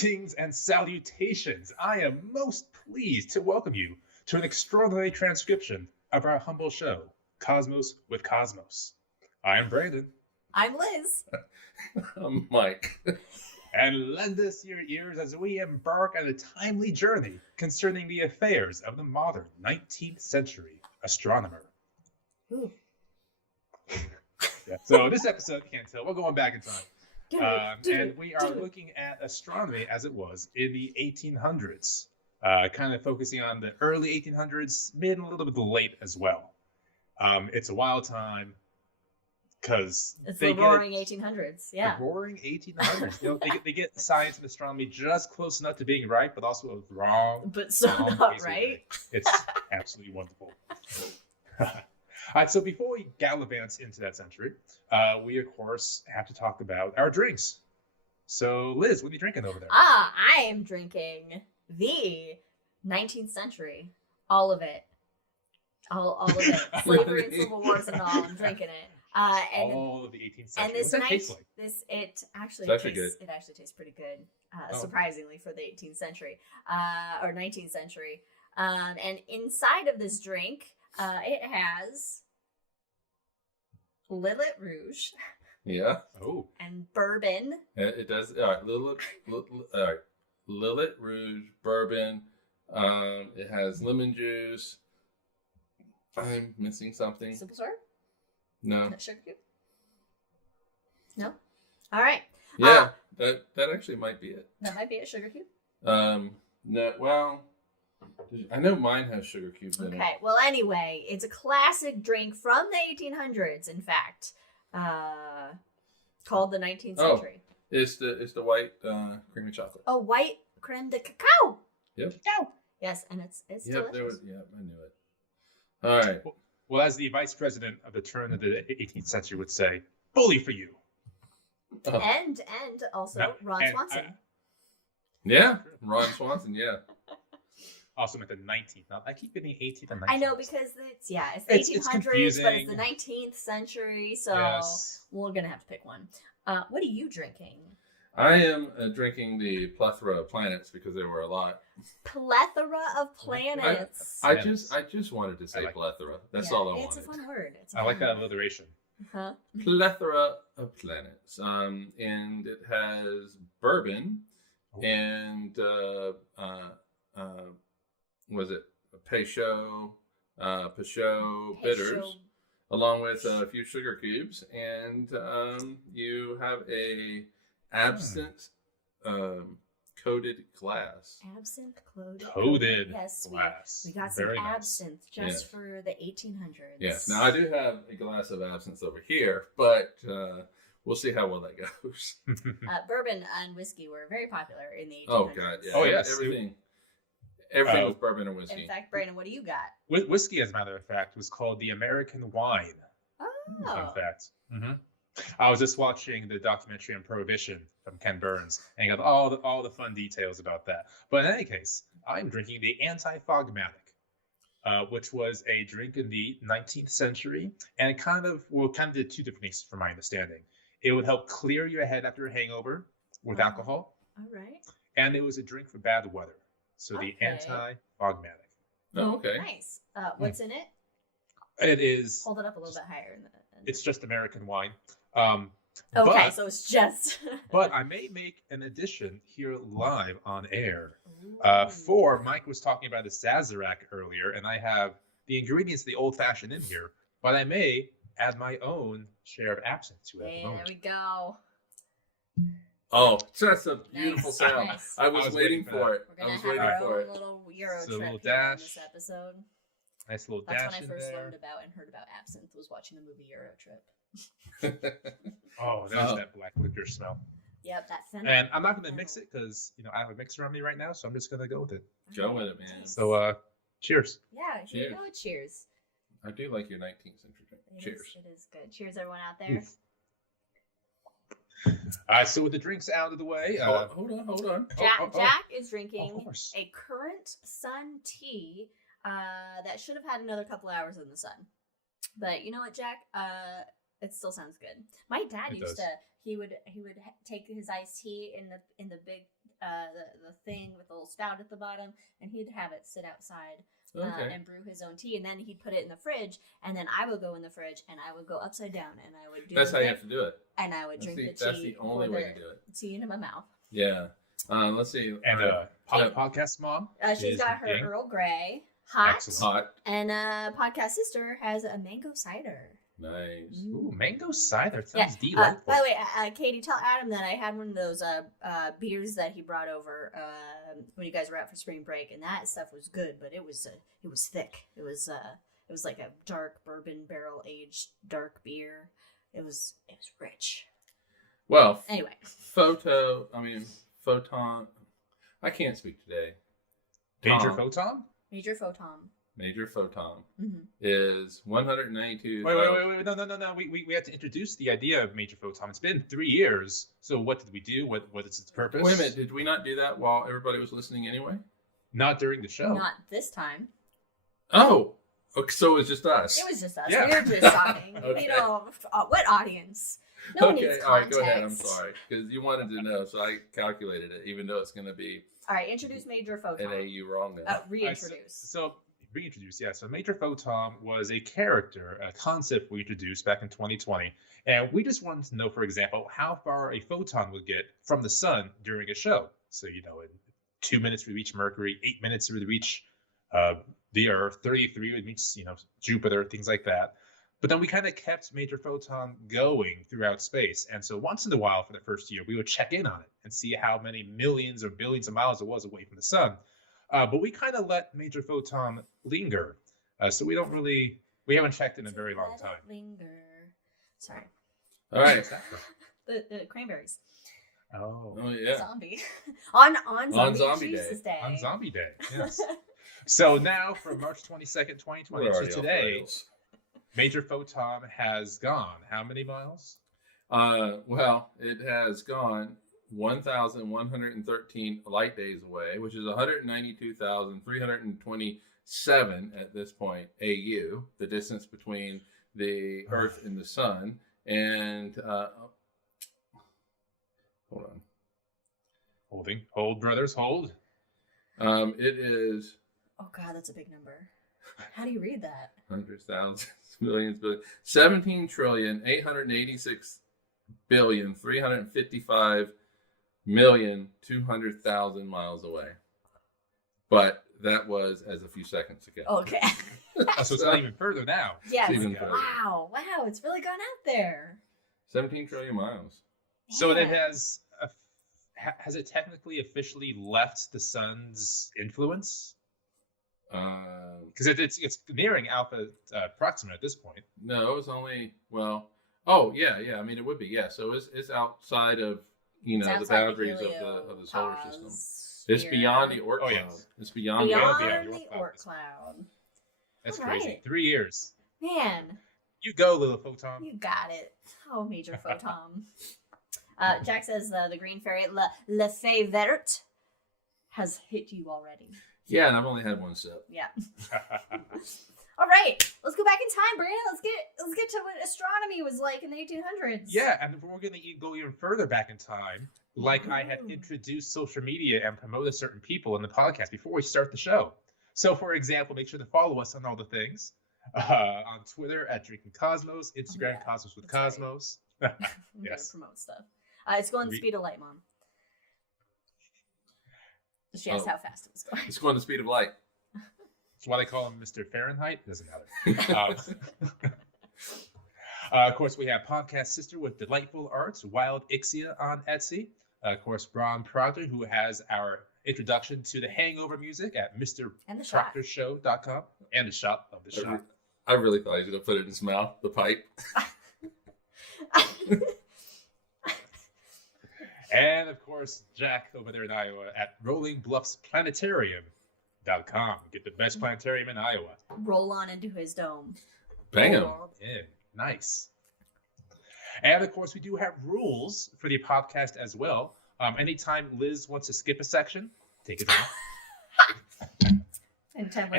Greetings and salutations. I am most pleased to welcome you to an extraordinary transcription of our humble show, Cosmos with Cosmos. I am Brandon. I'm Liz. I'm Mike. And lend us your ears as we embark on a timely journey concerning the affairs of the modern 19th century astronomer. Yeah, so this episode, you can't tell, we're going back in time. And we are looking at astronomy as it was in the 1800s, kind of focusing on the early 1800s, mid and a little bit late as well. It's a wild time because it's the roaring 1800s. Yeah, the roaring 1800s. You know, they get science and astronomy just close enough to being right, but also wrong. But so not right. It's absolutely wonderful. All right, so before we gallivant into that century, we, of course, have to talk about our drinks. So, Liz, what are you drinking over there? I am drinking the 19th century. All of it. All of it. Slavery and Civil Wars and all. I'm drinking it. And all of the 18th century. And this What's that taste like? It actually tastes pretty good, surprisingly, for the 18th century, or 19th century. And inside of this drink, it has Lillet Rouge. Yeah. Oh. And bourbon. It does. All right. Lillet Rouge, bourbon. It has lemon juice. I'm missing something. Simple syrup? No. Sugar cube? No? All right. Yeah, that actually might be it. That might be a sugar cube? No, well, I know mine has sugar cubes in it. Okay, well, anyway, it's a classic drink from the 1800s, in fact, called the 19th century. It's the white creamy chocolate. Oh, white creme de cacao. Yep. Cacao. Yes, and it's delicious. I knew it. All right. Well, as the vice president of the turn of the 18th century would say, bully for you. Oh. And also Ron Swanson. Yeah, Ron Swanson, yeah. Also meant the 19th. Now, I keep getting 18th and 19th. I know, because it's the 1800s, but it's the 19th century, so we're going to have to pick one. What are you drinking? I am drinking the plethora of planets because there were a lot. Plethora of planets. I just wanted to say plethora. That's all I wanted. It's a fun word. I like that alliteration. Huh? Plethora of planets. And it has bourbon and was it Peychaud bitters, along with a few sugar cubes, and you have a absinthe coated glass. Absinthe coated glass. We got some absinthe just for the 1800s. Yes. Now I do have a glass of absinthe over here, but we'll see how well that goes. Bourbon and whiskey were very popular in the 1800s. Oh God, yeah. Oh yes, everything was bourbon and whiskey. In fact, Brandon, what do you got? Whiskey, as a matter of fact, was called the American wine. Oh. Fun fact. Mm-hmm. I was just watching the documentary on Prohibition from Ken Burns, and got all the fun details about that. But in any case, I'm drinking the Anti-Fogmatic, which was a drink in the 19th century, and it kind of did two different things, from my understanding. It would help clear your head after a hangover with alcohol. All right. And it was a drink for bad weather. So the Anti-Fogmatic. Oh, okay. Nice. What's in it? It is. Hold it up a little bit higher. It's just American wine. Okay, so it's just. But I may make an addition here live on air. For Mike was talking about the Sazerac earlier, and I have the ingredients of the old-fashioned in here, but I may add my own share of absinthe to it. There we go. Oh, that's a beautiful sound. Nice. I was waiting for it. We're going to have our own little Euro trip little here dash. in this episode. Nice little That's dash when I first in there. learned about and heard about absinthe, was watching the movie Euro Trip. Oh, there's that black liquor smell. Yep, that fennel. And I'm not going to mix it because, I have a mixer on me right now, so I'm just going to go with it. Go with it, man. So, cheers. Yeah, here we go. Cheers. I do like your 19th century drink. Cheers. It is good. Cheers, everyone out there. All right, so with the drinks out of the way. Hold on. Jack is drinking course. a current sun tea that should have had another couple hours in the sun. But you know what, Jack? It still sounds good. My dad he would take his iced tea in the big the thing with the little spout at the bottom, and he'd have it sit outside and brew his own tea, and then he'd put it in the fridge, and then I would go in the fridge, and I would go upside down, and I would do That's how you have to do it. And I would drink the tea. That's the only way to do it. Tea into my mouth. Yeah. Let's see. And podcast mom. She's got her Earl Grey, hot. Excellent. Hot. And podcast sister has a mango cider. Nice. Ooh, mango cider sounds delightful. By the way, Katie, tell Adam that I had one of those beers that he brought over when you guys were out for spring break, and that stuff was good, but it was thick. It was like a dark bourbon barrel aged dark beer. It was rich. Well, anyway, photon. I can't speak today. Major photon. Major photon mm-hmm. is 192. Wait! No! We have to introduce the idea of major photon. It's been 3 years. So what did we do? What is its purpose? Wait a minute. Did we not do that while everybody was listening anyway? Not during the show. Not this time. Oh, okay, so it was just us. It was just us. Yeah. We were just talking. Okay. What audience? No one needs context. All right, go ahead. I'm sorry because you wanted to know, so I calculated it, even though it's going to be. All right, introduce major photon. An AU wrong now. Reintroduce. Reintroduce, yeah. So Major Photon was a character, a concept we introduced back in 2020. And we just wanted to know, for example, how far a photon would get from the sun during a show. So, in 2 minutes we reach Mercury, 8 minutes we reach the Earth, 33 would reach, Jupiter, things like that. But then we kind of kept Major Photon going throughout space. And so once in a while for the first year, we would check in on it and see how many millions or billions of miles it was away from the sun. But we kind of let Major Photon linger. So we haven't checked in a very long time. Linger. Sorry. All right. The cranberries. Oh yeah. Zombie. on Zombie Day. On Zombie Day, yes. So now from March 22nd, 2020 to today, Major Photon has gone how many miles? Well, it has gone 1,113 light days away, which is 192,327 at this point AU, the distance between the Earth and the Sun. And hold on. Hold, brothers, hold. It is. Oh God, that's a big number. How do you read that? Hundreds, thousands, millions, billions. 17,886,355,200,000 miles away. But that was as a few seconds ago. Okay. So it's not even further now. Yes. Wow, it's really gone out there. 17 trillion miles. So it has it technically officially left the sun's influence? Because it's nearing Alpha Proxima at this point. No, it's only yeah. I mean, it would be So it's outside of the boundaries of the solar system. It's beyond the Oort cloud. Yes. It's beyond the Oort cloud. That's crazy. 3 years. Man. You go, little photon. You got it. Oh, Major Photon. Jack says the green fairy, Le Fée Verte, has hit you already. Yeah, and I've only had one sip. Yeah. All right, let's go back in time, Brandon. Let's get to what astronomy was like in the 1800s. Yeah, and we're going to go even further back in time. Like I had introduced social media and promoted certain people in the podcast before we start the show. So, for example, make sure to follow us on all the things. On Twitter at Drinking Cosmos, Instagram Cosmos with Cosmos. Yes. Promote stuff. It's going the speed of light, Mom. She asked how fast it was going. It's going the speed of light. That's why they call him Mr. Fahrenheit. Doesn't matter. Of course, we have Podcast Sister with Delightful Arts, Wildixia on Etsy. Of course, Braun Proctor, who has our introduction to the hangover music at MrProctorShow.com. And the shop of the shop. I really thought he was going to put it in his mouth, the pipe. And, of course, Jack over there in Iowa at Rolling Bluffs Planetarium.com. Get the best planetarium in Iowa. Roll on into his dome. Bam. In. Nice. And, of course, we do have rules for the podcast as well. Anytime Liz wants to skip a section, take it down. Anytime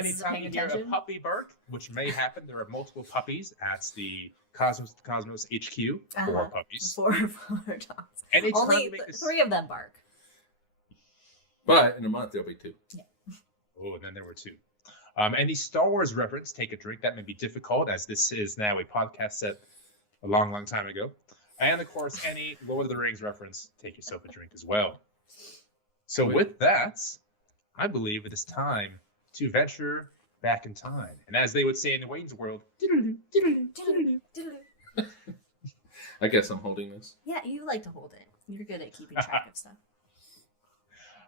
you hear a puppy bark, which may happen, there are multiple puppies at the Cosmos HQ. 4 puppies. 4 dogs. Anytime Only 3 of them bark. But in a month, there'll be 2. Yeah. Oh, and then there were 2. Any Star Wars reference, take a drink. That may be difficult, as this is now a podcast set a long, long time ago. And, of course, any Lord of the Rings reference, take yourself a drink as well. So with that, I believe it is time to venture back in time. And as they would say in the Wayne's World, I guess I'm holding this. Yeah, you like to hold it. You're good at keeping track of stuff.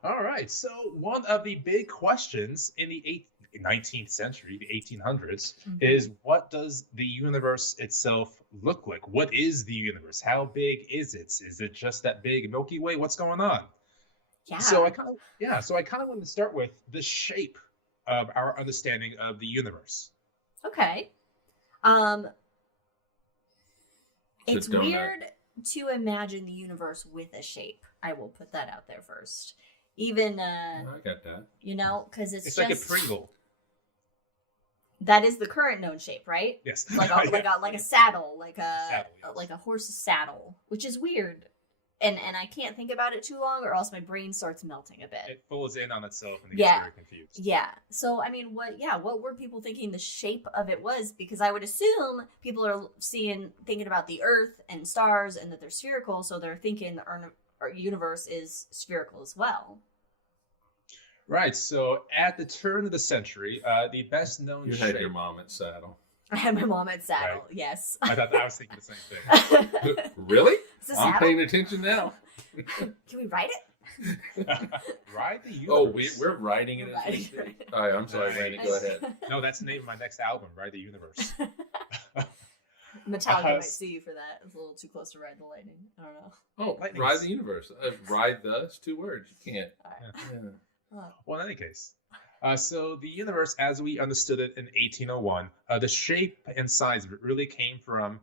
All right. So one of the big questions in the 19th century, the 1800s, is what does the universe itself look like? What is the universe? How big is it? Is it just that big Milky Way? What's going on? Yeah. So I kind of want to start with the shape of our understanding of the universe. Okay. It's weird to imagine the universe with a shape. I will put that out there first. Even I got that. You know, because it's just like a Pringle. That is the current known shape, right? Yes. Like a saddle, like yes. a horse's saddle, which is weird. And I can't think about it too long, or else my brain starts melting a bit. It folds in on itself and gets very confused. Yeah. So I mean, what were people thinking the shape of it was? Because I would assume people are thinking about the Earth and stars, and that they're spherical, so they're thinking our universe is spherical as well. Right. So at the turn of the century, the best known shape. You had your mom at saddle. I had my mom at saddle. Right. Yes. I was thinking the same thing. Really? I'm paying attention now. Can we write it? Ride the Universe. Oh, we're writing it. All right, I'm sorry, Randy. Go ahead. No, that's the name of my next album, Ride the Universe. Metallica might sue you for that. It's a little too close to Ride the Lightning. I don't know. Oh, Ride the Universe. Ride the, it's 2 words. You can't. Yeah. Well, in any case. So the universe, as we understood it in 1801, the shape and size of it really came from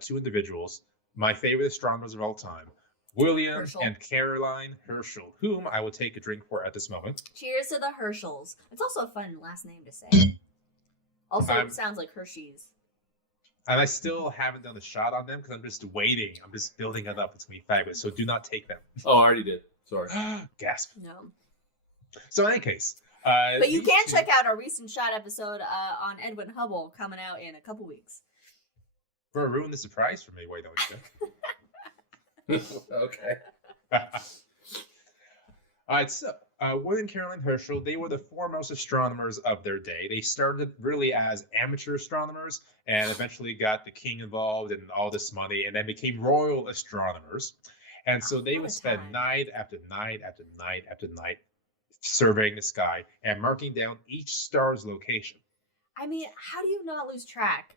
2 individuals, my favorite astronomers of all time, William Herschel. And Caroline Herschel, whom I will take a drink for at this moment. Cheers to the Herschels. It's also a fun last name to say. Also, it sounds like Hershey's. And I still haven't done a shot on them because I'm just waiting. I'm just building it up. It's going to be fabulous. So do not take them. Oh, I already did. Sorry. Gasp. No. So in any case. But you can check out our recent shot episode on Edwin Hubble coming out in a couple weeks. For ruin the surprise for me. Wait, don't you? Okay. All right, so William and Caroline Herschel, they were the foremost astronomers of their day. They started really as amateur astronomers and eventually got the king involved and all this money and then became royal astronomers. And so they would spend night after night after night after night surveying the sky and marking down each star's location. I mean, how do you not lose track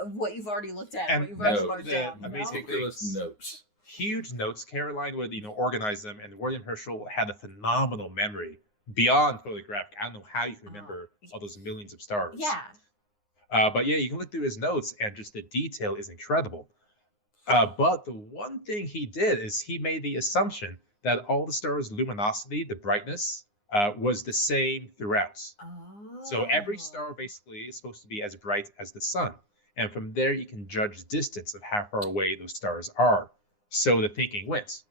of what you've already looked at, and what you've already marked down? Meticulous notes. Huge notes. Caroline would, organize them, and William Herschel had a phenomenal memory beyond photographic. I don't know how you can remember all those millions of stars. Yeah. But yeah, you can look through his notes, and just the detail is incredible. But the one thing he did is he made the assumption that all the stars' luminosity, the brightness, was the same throughout. Oh. So every star basically is supposed to be as bright as the sun. And from there, you can judge distance of how far away those stars are. So the thinking went.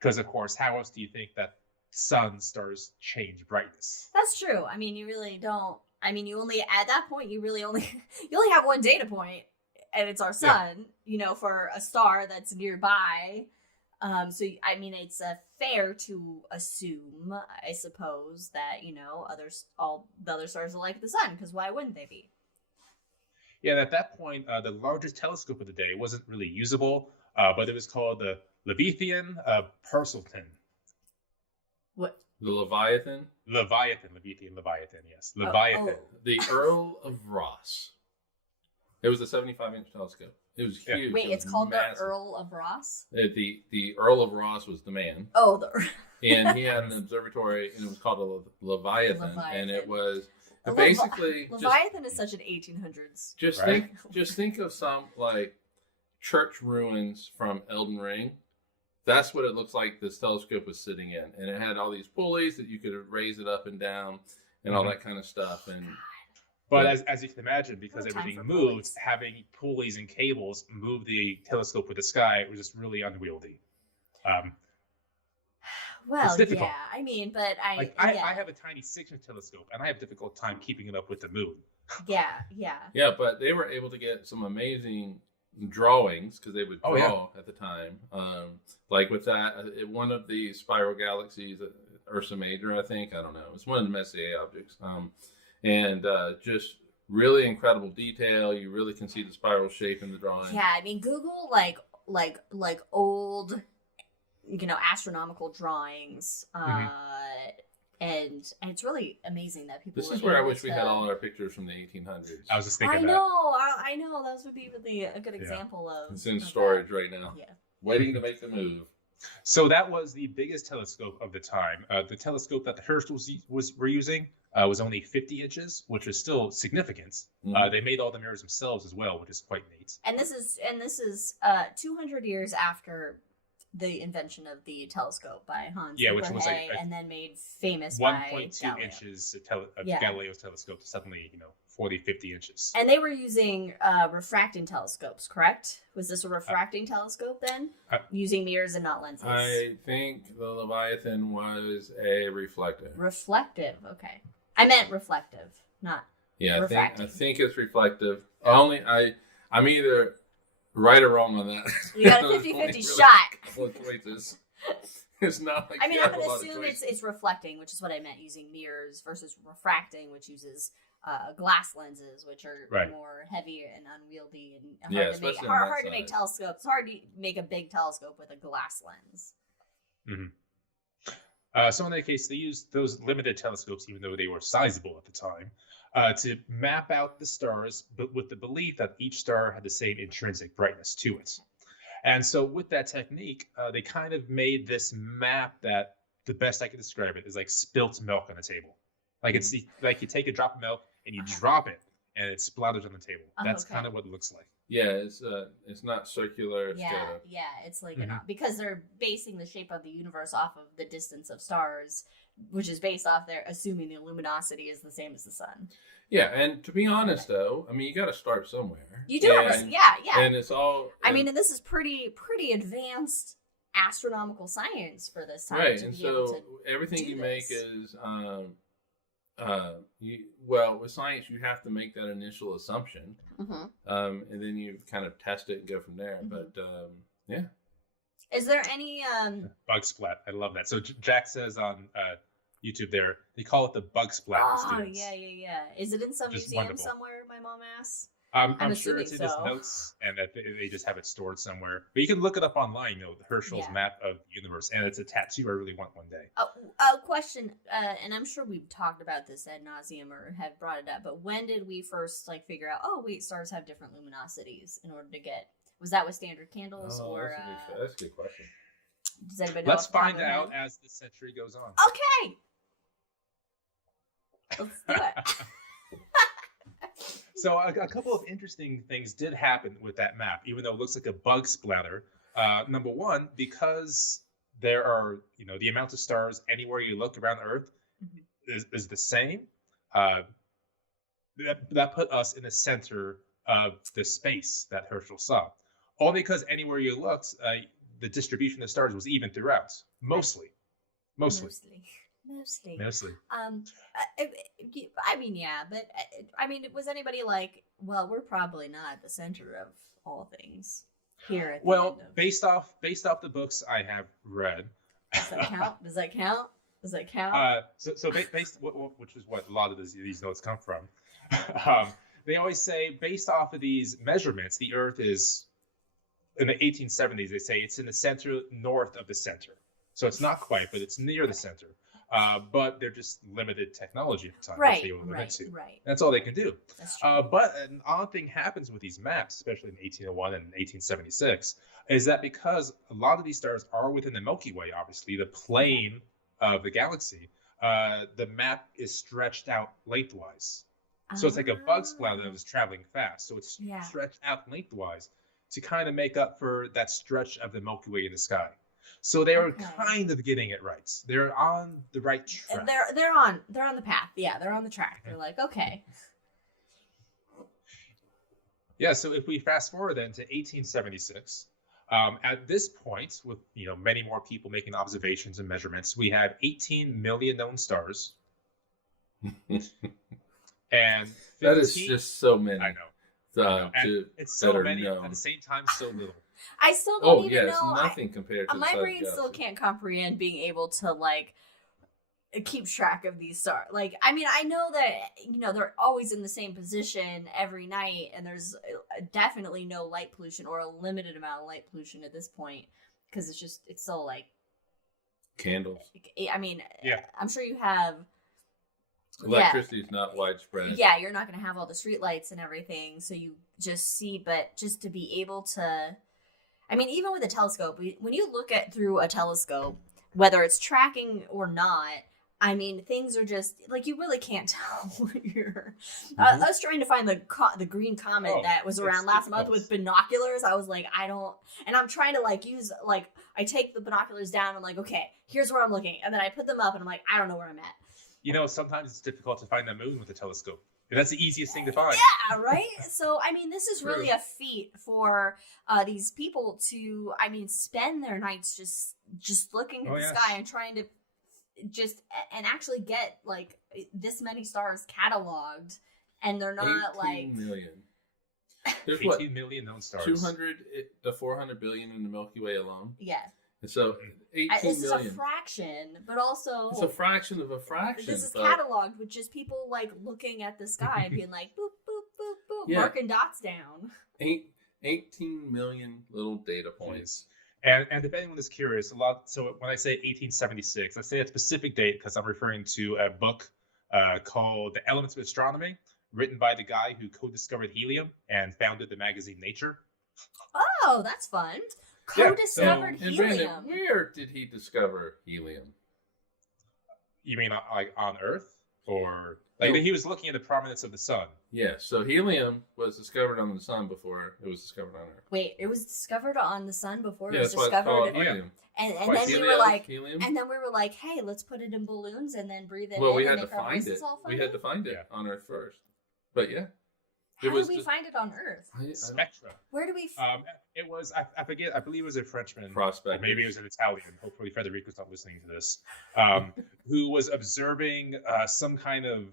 Because, of course, how else do you think that stars change brightness? That's true. I mean, you really don't. I mean, you only, at that point, you only have one data point, and it's our sun, for a star that's nearby. So, I mean, it's fair to assume, I suppose, that, all the other stars are like the sun, because why wouldn't they be? Yeah, at that point, the largest telescope of the day wasn't really usable, but it was called the Leviathan Purcellton. What? The Leviathan? Leviathan, yes. Leviathan. The Earl of Ross. It was a 75-inch telescope. It was huge. Wait, it's called massive. The Earl of Ross? The Earl of Ross was the man. Oh, and he had an observatory, and it was called a Leviathan. And it was basically... Leviathan is such an 1800s. Just think of some, church ruins from Elden Ring. That's what it looks like this telescope was sitting in. And it had all these pulleys that you could raise it up and down and all that kind of stuff. But as you can imagine, because everything moved, having pulleys and cables move the telescope with the sky, it was just really unwieldy. Well, It's difficult. yeah. I mean, but I have a tiny 6-inch telescope, and I have a difficult time keeping it up with the moon. Yeah. Yeah, but they were able to get some amazing drawings because they would draw at the time. Like with that, one of the spiral galaxies, Ursa Major, I think. I don't know. It's one of the Messier objects. And just really incredible detail. You really can see the spiral shape in the drawing. Yeah, I mean, Google like old, astronomical drawings, and it's really amazing that people. This is where I wish we had all our pictures from the 1800s. I was just thinking I know. Those would be really a good example of. It's in storage right now. Yeah. Waiting to make the move. So that was the biggest telescope of the time. The telescope that the Herschels were using was only 50 inches, which was still significant. Mm-hmm. They made all the mirrors themselves as well, which is quite neat. And this is 200 years after the invention of the telescope by Hans which was and then made famous 1.2 by inches of Galileo's telescope to suddenly 40, 50 inches. And they were using refracting telescopes, correct? Was this a refracting telescope then? Using mirrors and not lenses? I think the Leviathan was a reflective. Reflective, okay. I meant reflective, not refracting. I think it's reflective. I'm either right or wrong on that. You got a 50-50 shot. It's not like I'm going to assume it's reflecting, which is what I meant, using mirrors versus refracting, which uses glass lenses, which are more heavy and unwieldy and hard to make telescopes. It's hard to make a big telescope with a glass lens. Mm-hmm. So in that case, they used those limited telescopes, even though they were sizable at the time, to map out the stars, but with the belief that each star had the same intrinsic brightness to it. And so with that technique, they kind of made this map that the best I could describe it is like spilt milk on a table. Like it's like you take a drop of milk and you drop it and it splatters on the table. That's kind of what it looks like. Yeah, it's not circular. It's it's like because they're basing the shape of the universe off of the distance of stars, which is based off their assuming the luminosity is the same as the sun. Yeah, and to be honest, though, I mean, you got to start somewhere. You do have to, and it's all. I mean, and this is pretty advanced astronomical science for this time. Right, and so everything you make is, with science, you have to make that initial assumption, and then you kind of test it and go from there. But yeah. Is there any bug splat? I love that. So Jack says on YouTube there, they call it the bug splat. Oh, yeah. Is it in some museum somewhere, my mom asks? I'm sure it's in his notes and that they just have it stored somewhere. But you can look it up online, the Herschel's map of the universe, and it's a tattoo I really want one day. A question, and I'm sure we've talked about this ad nauseum or have brought it up, but when did we first figure out, stars have different luminosities in order to get, was that with standard candles or? That's a good question. Does anybody know? Let's find out as the century goes on. Okay. Let's do it. So a couple of interesting things did happen with that map, even though it looks like a bug splatter. Number one, because there are, the amount of stars anywhere you look around Earth is the same. That put us in the center of the space that Herschel saw. All because anywhere you looked, the distribution of stars was even throughout, mostly. I mean, yeah, but I mean, was anybody like, well, we're probably not at the center of all things here? At the end of... based off the books I have read. Does that count? So based, which is what a lot of these notes come from. They always say, based off of these measurements, the Earth is, in the 1870s, they say it's in the center north of the center. So it's not quite, but it's near the center. But they're just limited technology at the time. Right. That's all they can do. That's true. But an odd thing happens with these maps, especially in 1801 and 1876, is that because a lot of these stars are within the Milky Way, obviously, the plane of the galaxy, the map is stretched out lengthwise. So it's like a bug splatter that was traveling fast. So it's stretched out lengthwise to kind of make up for that stretch of the Milky Way in the sky. So they were kind of getting it right. They're on the right track. They're on the path. Yeah, they're on the track. They're like, okay. Yeah, so if we fast forward then to 1876, At this point, with many more people making observations and measurements, we have 18 million known stars, and 15, that is just so many. I know. And it's so many at the same time, so little. I still don't even know. It's nothing compared to my the brain still can't comprehend being able to keep track of these stars. I mean, I know that they're always in the same position every night, and there's definitely no light pollution or a limited amount of light pollution at this point because it's so candles. I mean, yeah, I'm sure you have. Electricity is not widespread. Yeah, you're not going to have all the street lights and everything, so you just see. But just to be able to, I mean, even with a telescope, when you look through a telescope, whether it's tracking or not, I mean, things are just you really can't tell what you're. Us trying to find the green comet that was around last month with binoculars, I was like, I don't, and I'm trying to use I take the binoculars down. I'm like, okay, here's where I'm looking, and then I put them up, and I'm like, I don't know where I'm at. Sometimes it's difficult to find the moon with a telescope. That's the easiest thing to find. Yeah, right? So, I mean, this is really a feat for these people to, spend their nights just looking at the sky and trying to and actually get, this many stars cataloged. And they're not, 18 million. There's 18 million known stars. 200 to 400 billion in the Milky Way alone. Yeah. And so 18 this million. is a fraction, but also It's a fraction of a fraction. This is cataloged with just people looking at the sky and being like boop boop boop boop, marking dots down. 18 million little data points. And depending on this curious, a lot. So when I say 1876, I say a specific date because I'm referring to a book called The Elements of Astronomy, written by the guy who co-discovered helium and founded the magazine Nature. Oh, that's fun. Co-discovered helium. Brandon, where did he discover helium? You mean on Earth? Or he was looking at the prominence of the sun? Yeah, so helium was discovered on the sun before it was discovered on Earth. Wait, it was discovered on the sun before it was that's discovered? Why it's called helium. And then we were like, helium? And then we were like, hey, let's put it in balloons and then breathe it in. Well, we and had to make our find it. voices all funny? We had to find it on Earth first. But yeah. How did we find it on Earth? Spectra. Where do we? It was I forget. I believe it was a Frenchman. Prospect. Maybe it was an Italian. Hopefully Federico's not listening to this. Who was observing some kind of,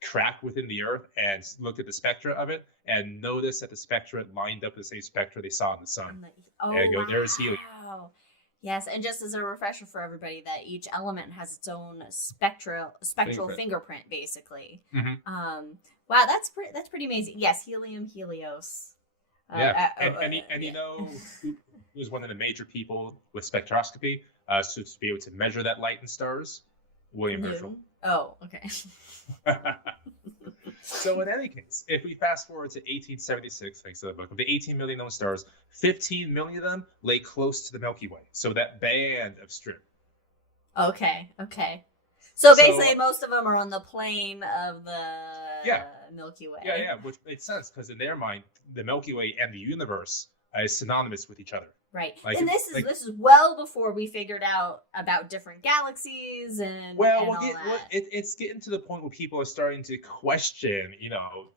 crack within the Earth and looked at the spectra of it and noticed that the spectra lined up with the same spectra they saw in the sun. There's helium. Yes, and just as a refresher for everybody, that each element has its own spectral fingerprint, basically. Mm-hmm. Wow, that's pretty amazing. Yes, helium, Helios. Who was one of the major people with spectroscopy to be able to measure that light in stars? William Herschel. Oh, okay. So in any case, if we fast forward to 1876, thanks to the book, of the 18 million known stars, 15 million of them lay close to the Milky Way. So that band of strip. Okay. So basically, most of them are on the plane of the Milky Way. Yeah, which makes sense because in their mind, the Milky Way and the universe is synonymous with each other. Right, and this is well before we figured out about different galaxies and it's getting to the point where people are starting to question.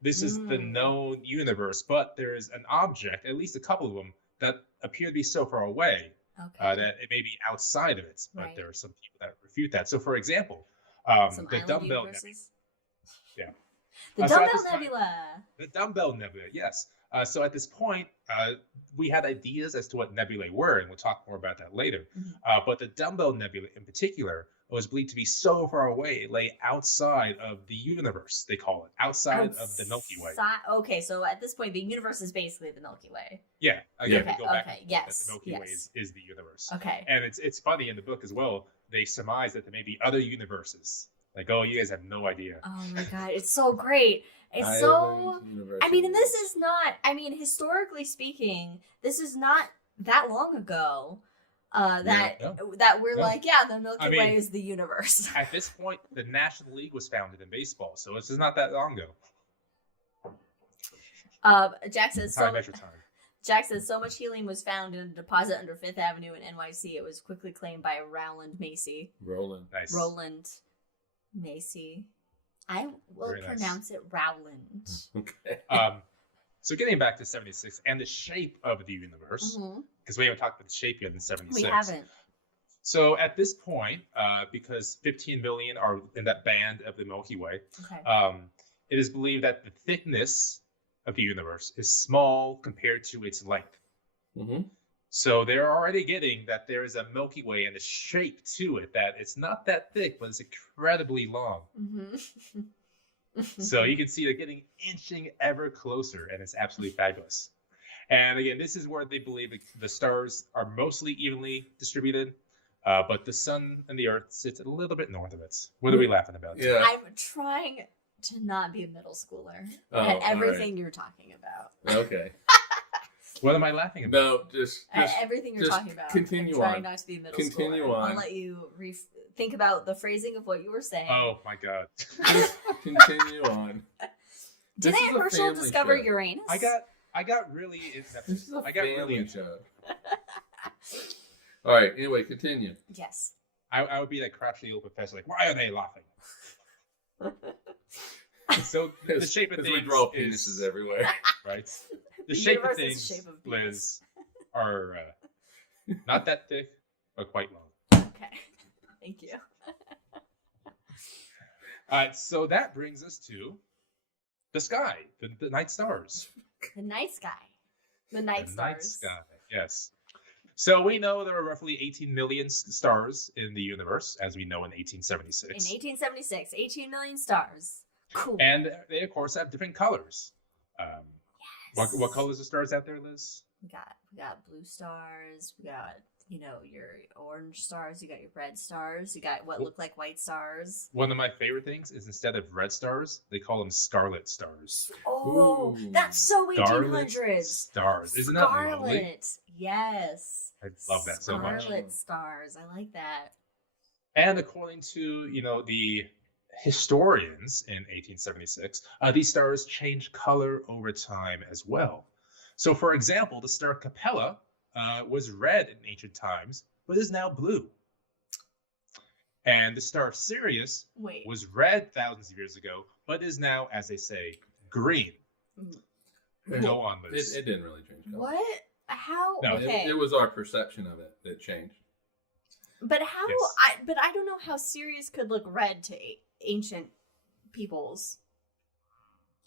This is the known universe, but there's an object, at least a couple of them, that appear to be so far away that it may be outside of it. But there are some people that refute that. So, for example, the Dumbbell Nebula. Yeah, the Dumbbell Nebula. The Dumbbell Nebula, yes. So at this point, we had ideas as to what nebulae were, and we'll talk more about that later. Mm-hmm. But the Dumbbell Nebula in particular was believed to be so far away, it lay outside of the universe, they call it, outside of the Milky Way. Okay, so at this point, the universe is basically the Milky Way. Yeah, again, we go back yes, that the Milky Way is the universe. Okay. And it's funny in the book as well, they surmise that there may be other universes. You guys have no idea. Oh my God, it's so great. It's so, and this is not, historically speaking, this is not that long ago that we're the Milky Way is the universe. At this point, the National League was founded in baseball, so this is not that long ago. Jack says, so much helium was found in a deposit under 5th Avenue in NYC. It was quickly claimed by Rowland Macy. Nice. Rowland Macy. I will pronounce it Rowland. Okay. So getting back to 76 and the shape of the universe, because we haven't talked about the shape yet in 76. We haven't. So at this point, because 15 million are in that band of the Milky Way, it is believed that the thickness of the universe is small compared to its length. So they're already getting that there is a Milky Way and a shape to it that it's not that thick, but it's incredibly long. So you can see they're getting inching ever closer, and it's absolutely fabulous. And again, this is where they believe the stars are mostly evenly distributed, but the sun and the earth sits a little bit north of it. What are we laughing about? Yeah. I'm trying to not be a middle schooler at everything you're talking about. Okay. What am I laughing about? No, just everything you're talking about. Continue I'm trying on. not to be a middle Continue schooler. on. I'll let you think about the phrasing of what you were saying. Oh my God. Just continue on. Didn't Herschel discover Uranus? I got really. This is a I got family really. show. All right. Anyway, continue. Yes. I would be that crotchety old professor, like, why are they laughing? So the shape of things we draw penises everywhere, right? The shape of universe is things, the shape of Liz, penis. are not that thick, but quite long. Okay. Thank you. So that brings us to the sky, the night stars. The night sky. The night stars. Night sky, yes. So we know there are roughly 18 million stars in the universe, as we know in 1876. In 1876, 18 million stars. Cool. And they, of course, have different colors. Yes. What colors of stars out there, Liz? We got blue stars. We got, your orange stars. You got your red stars. You got what look like white stars. One of my favorite things is instead of red stars, they call them scarlet stars. Oh, Ooh. that's so 1800s. Scarlet stars. Isn't that lovely? Scarlet. Yes. I love that so much. Scarlet stars. I like that. And according to, the historians in 1876, these stars change color over time as well. So, for example, the star Capella was red in ancient times, but is now blue. And the star Sirius was red thousands of years ago, but is now, as they say, green. Go on, Liz. It didn't really change color. What? How? No, okay. It was our perception of it that changed. But how? Yes. I don't know how Sirius could look red to ancient peoples.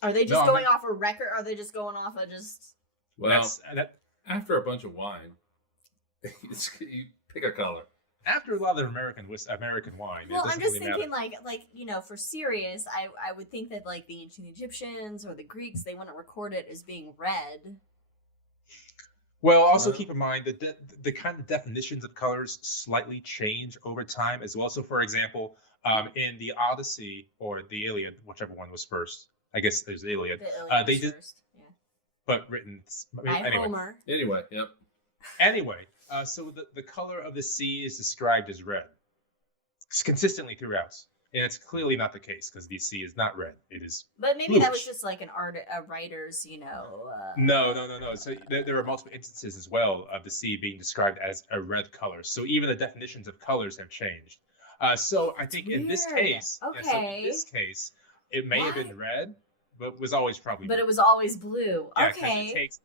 Are they just going off a record? Are they just going off of just? Well, after a bunch of wine, you pick a color. After a lot of American wine. Well, I'm just thinking like for Sirius, I would think that like the ancient Egyptians or the Greeks, they want to record it as being red. Well, also keep in mind that the kind of definitions of colors slightly change over time as well. So, for example, in the Odyssey or the Iliad, whichever one was first, I guess there's the Iliad. They did, first. Yeah. But written By anyway. Homer. Anyway, yep. Anyway, so the color of the sea is described as red. It's consistently throughout. And it's clearly not the case because the sea is not red. It is. But maybe bluish. that was just like a writer's, No. So there are multiple instances as well of the sea being described as a red color. So even the definitions of colors have changed. So I think in this case, it may have been red, but was always probably. But blue. it was always blue. Yeah, okay. It takes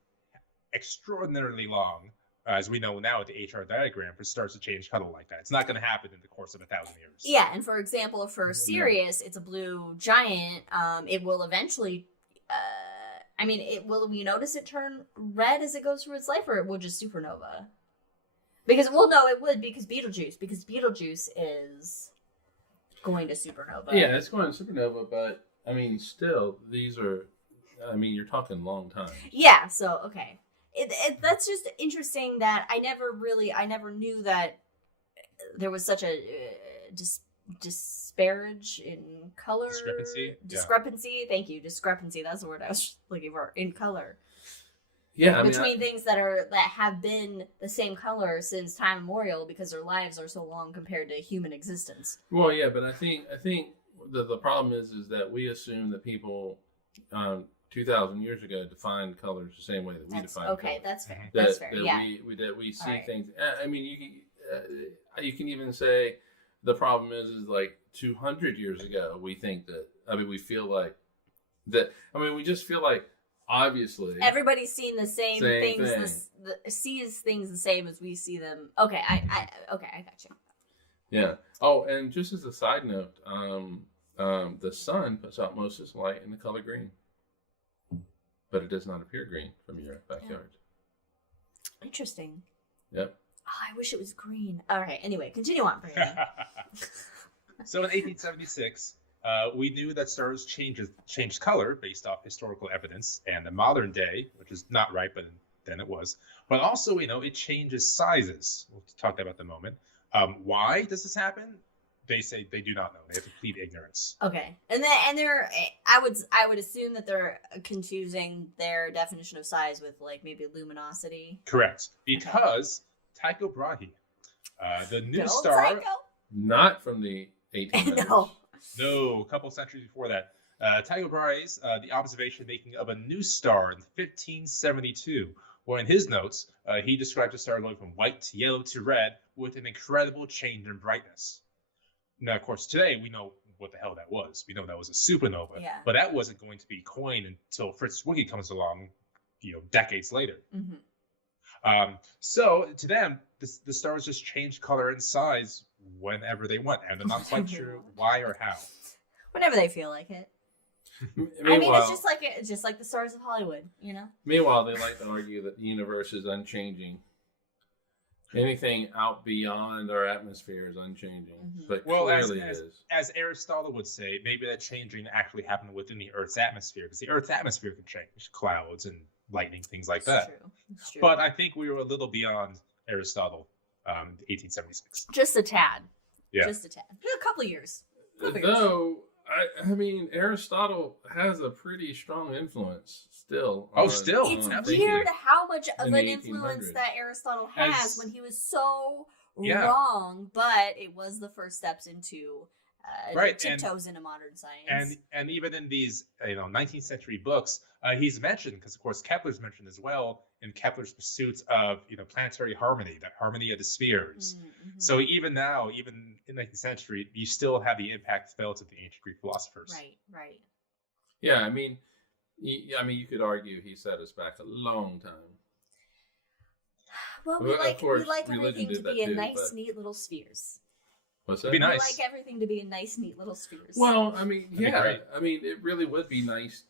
extraordinarily long, as we know now with the HR diagram, for stars to change color like that. It's not going to happen in the course of 1,000 years. Yeah, and for example, for Sirius, it's a blue giant. It will eventually. Will you notice it turn red as it goes through its life, or it will just supernova? Because it would because Betelgeuse is going to supernova. Yeah, it's going to supernova, but still, these are. You're talking long time. Yeah. So okay. That's just interesting that I never knew that there was such a disparage in color. Discrepancy. Yeah. Thank you. Discrepancy. That's the word I was looking for. In color. Yeah. Between things that have been the same color since time immemorial because their lives are so long compared to human existence. Well, yeah, but I think the problem is that we assume that people 2,000 years ago defined colors the same way that we define colors. Okay, that's fair. That's fair. Yeah. We see things. You can even say the problem is like 200 years ago we think that. We feel like that. We just feel like obviously everybody's seen the same things. thing. Sees things the same as we see them. Okay, I got you. Yeah. Oh, and just as a side note, the sun puts out most of its light in the color green, but it does not appear green from your backyard. Interesting. Yep. Oh, I wish it was green. All right. Anyway, continue on, Brandon. So in 1876, we knew that stars changed color based off historical evidence, and the modern day, which is not right, but then it was. But also, it changes sizes. We'll talk about that in a moment. Why does this happen? They say they do not know. They have complete ignorance. Okay, and they're I would assume that they're confusing their definition of size with like maybe luminosity. Correct, because Tycho Brahe, the new Don't star, Psycho. Not from the 1800s. No, a couple centuries before that. Tycho Brahe's the observation making of a new star in 1572. Well, in his notes, he described a star going from white to yellow to red with an incredible change in brightness. Now, of course, today we know what the hell that was. We know that was a supernova, but that wasn't going to be coined until Fritz Zwicky comes along, decades later. Mm-hmm. So to them, the stars just change color and size whenever they want, and they're not quite sure why or how. Whenever they feel like it. I mean, it's just like the stars of Hollywood, Meanwhile, they like to argue that the universe is unchanging. Anything out beyond our atmosphere is unchanging, but clearly it is. As Aristotle would say, maybe that changing actually happened within the Earth's atmosphere, because the Earth's atmosphere can change, clouds and lightning, things like that. It's true. But I think we were a little beyond Aristotle, 1876. Just a tad. Yeah. Just a tad. A couple of years. Though, I mean, Aristotle has a pretty strong influence still. It's weird how much of an influence that Aristotle has when he was so wrong, but it was the first steps into tiptoes into modern science. And even in these 19th century books, he's mentioned, because of course Kepler's mentioned as well in Kepler's pursuits of planetary harmony, the harmony of the spheres. Mm-hmm. So even now, even in the 19th century, you still have the impact felt of the ancient Greek philosophers. Right. Yeah, I mean, you could argue he set us back a long time. Well, we like everything to be in nice, neat little spheres. What's that? It'd be nice. We like everything to be in nice, neat little spheres. Well, I mean, it really would be nice,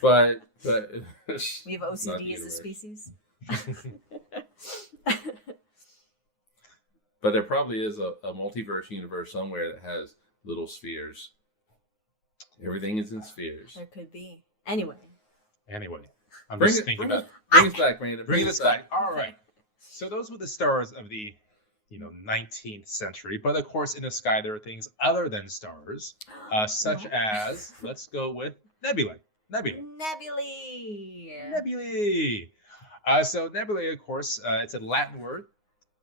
but we have OCD as a species. But there probably is a multiverse universe somewhere that has little spheres. Everything is in spheres. There could be. Anyway, I'm just thinking about. Bring us back, Brandon. Bring us back. All right. So those were the stars of the 19th century. But of course, in the sky there are things other than stars, such as, let's go with nebulae. So nebulae, of course, it's a Latin word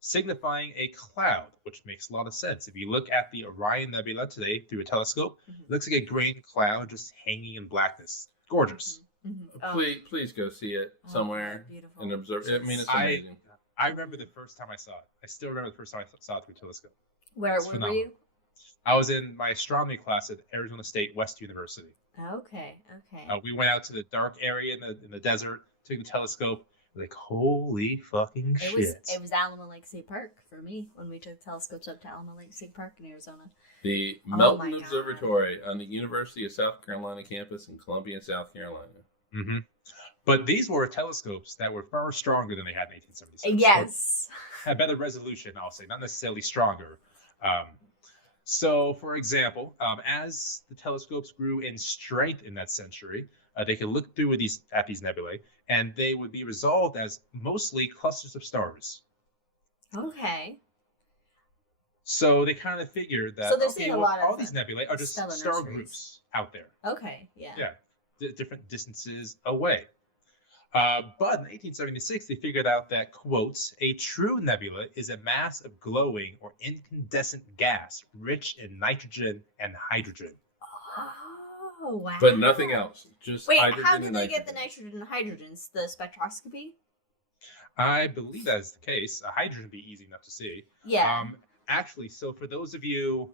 signifying a cloud, which makes a lot of sense. If you look at the Orion Nebula today through a telescope, it looks like a green cloud just hanging in blackness. Gorgeous. Mm-hmm. Please go see it somewhere and observe it. I mean, it's amazing. I remember the first time I saw it. I still remember the first time I saw it through a telescope. Where were you? I was in my astronomy class at Arizona State West University. Okay. We went out to the dark area in the desert, took the telescope. Like, holy fucking shit. It was Alamo Lake State Park for me when we took telescopes up to Alamo Lake State Park in Arizona. The Melton Observatory on the University of South Carolina campus in Columbia, South Carolina. Mm-hmm. But these were telescopes that were far stronger than they had in 1876. Yes. Had better resolution, I'll say, not necessarily stronger. So, for example, as the telescopes grew in strength in that century, they could look through at these nebulae, and they would be resolved as mostly clusters of stars. Okay. So they kind of figured that all these nebulae are just star groups out there. Okay, yeah. Yeah, different distances away. But in 1876, they figured out that, quotes, a true nebula is a mass of glowing or incandescent gas rich in nitrogen and hydrogen. Oh, wow. But nothing else. Just hydrogen. How did they get the nitrogen and hydrogens? The spectroscopy? I believe that is the case. Hydrogen would be easy enough to see. Yeah. Actually, so for those of you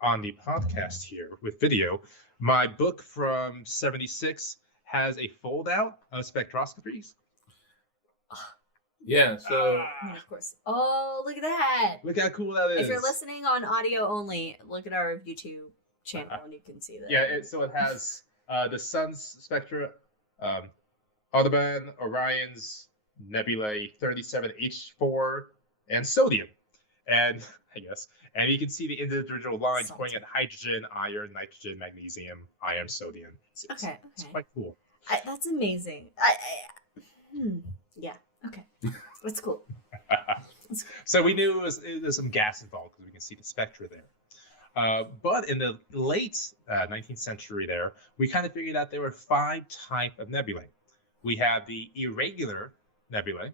on the podcast here with video, my book from '76 has a fold-out of spectroscopies. Yeah, so And of course. Oh, look at that. Look how cool that is. If you're listening on audio only, look at our YouTube channel and you can see that. Yeah, so it has the sun's spectra, Aldebaran, Orion's, nebulae 37H4, and sodium. And I guess, and you can see the individual lines pointing at hydrogen, iron, nitrogen, magnesium, iron, sodium. It's quite cool. That's amazing. Yeah. Okay. That's cool. So we knew there's some gas involved because we can see the spectra there. But in the late 19th century there, we kind of figured out there were 5 types of nebulae. We have the irregular nebulae,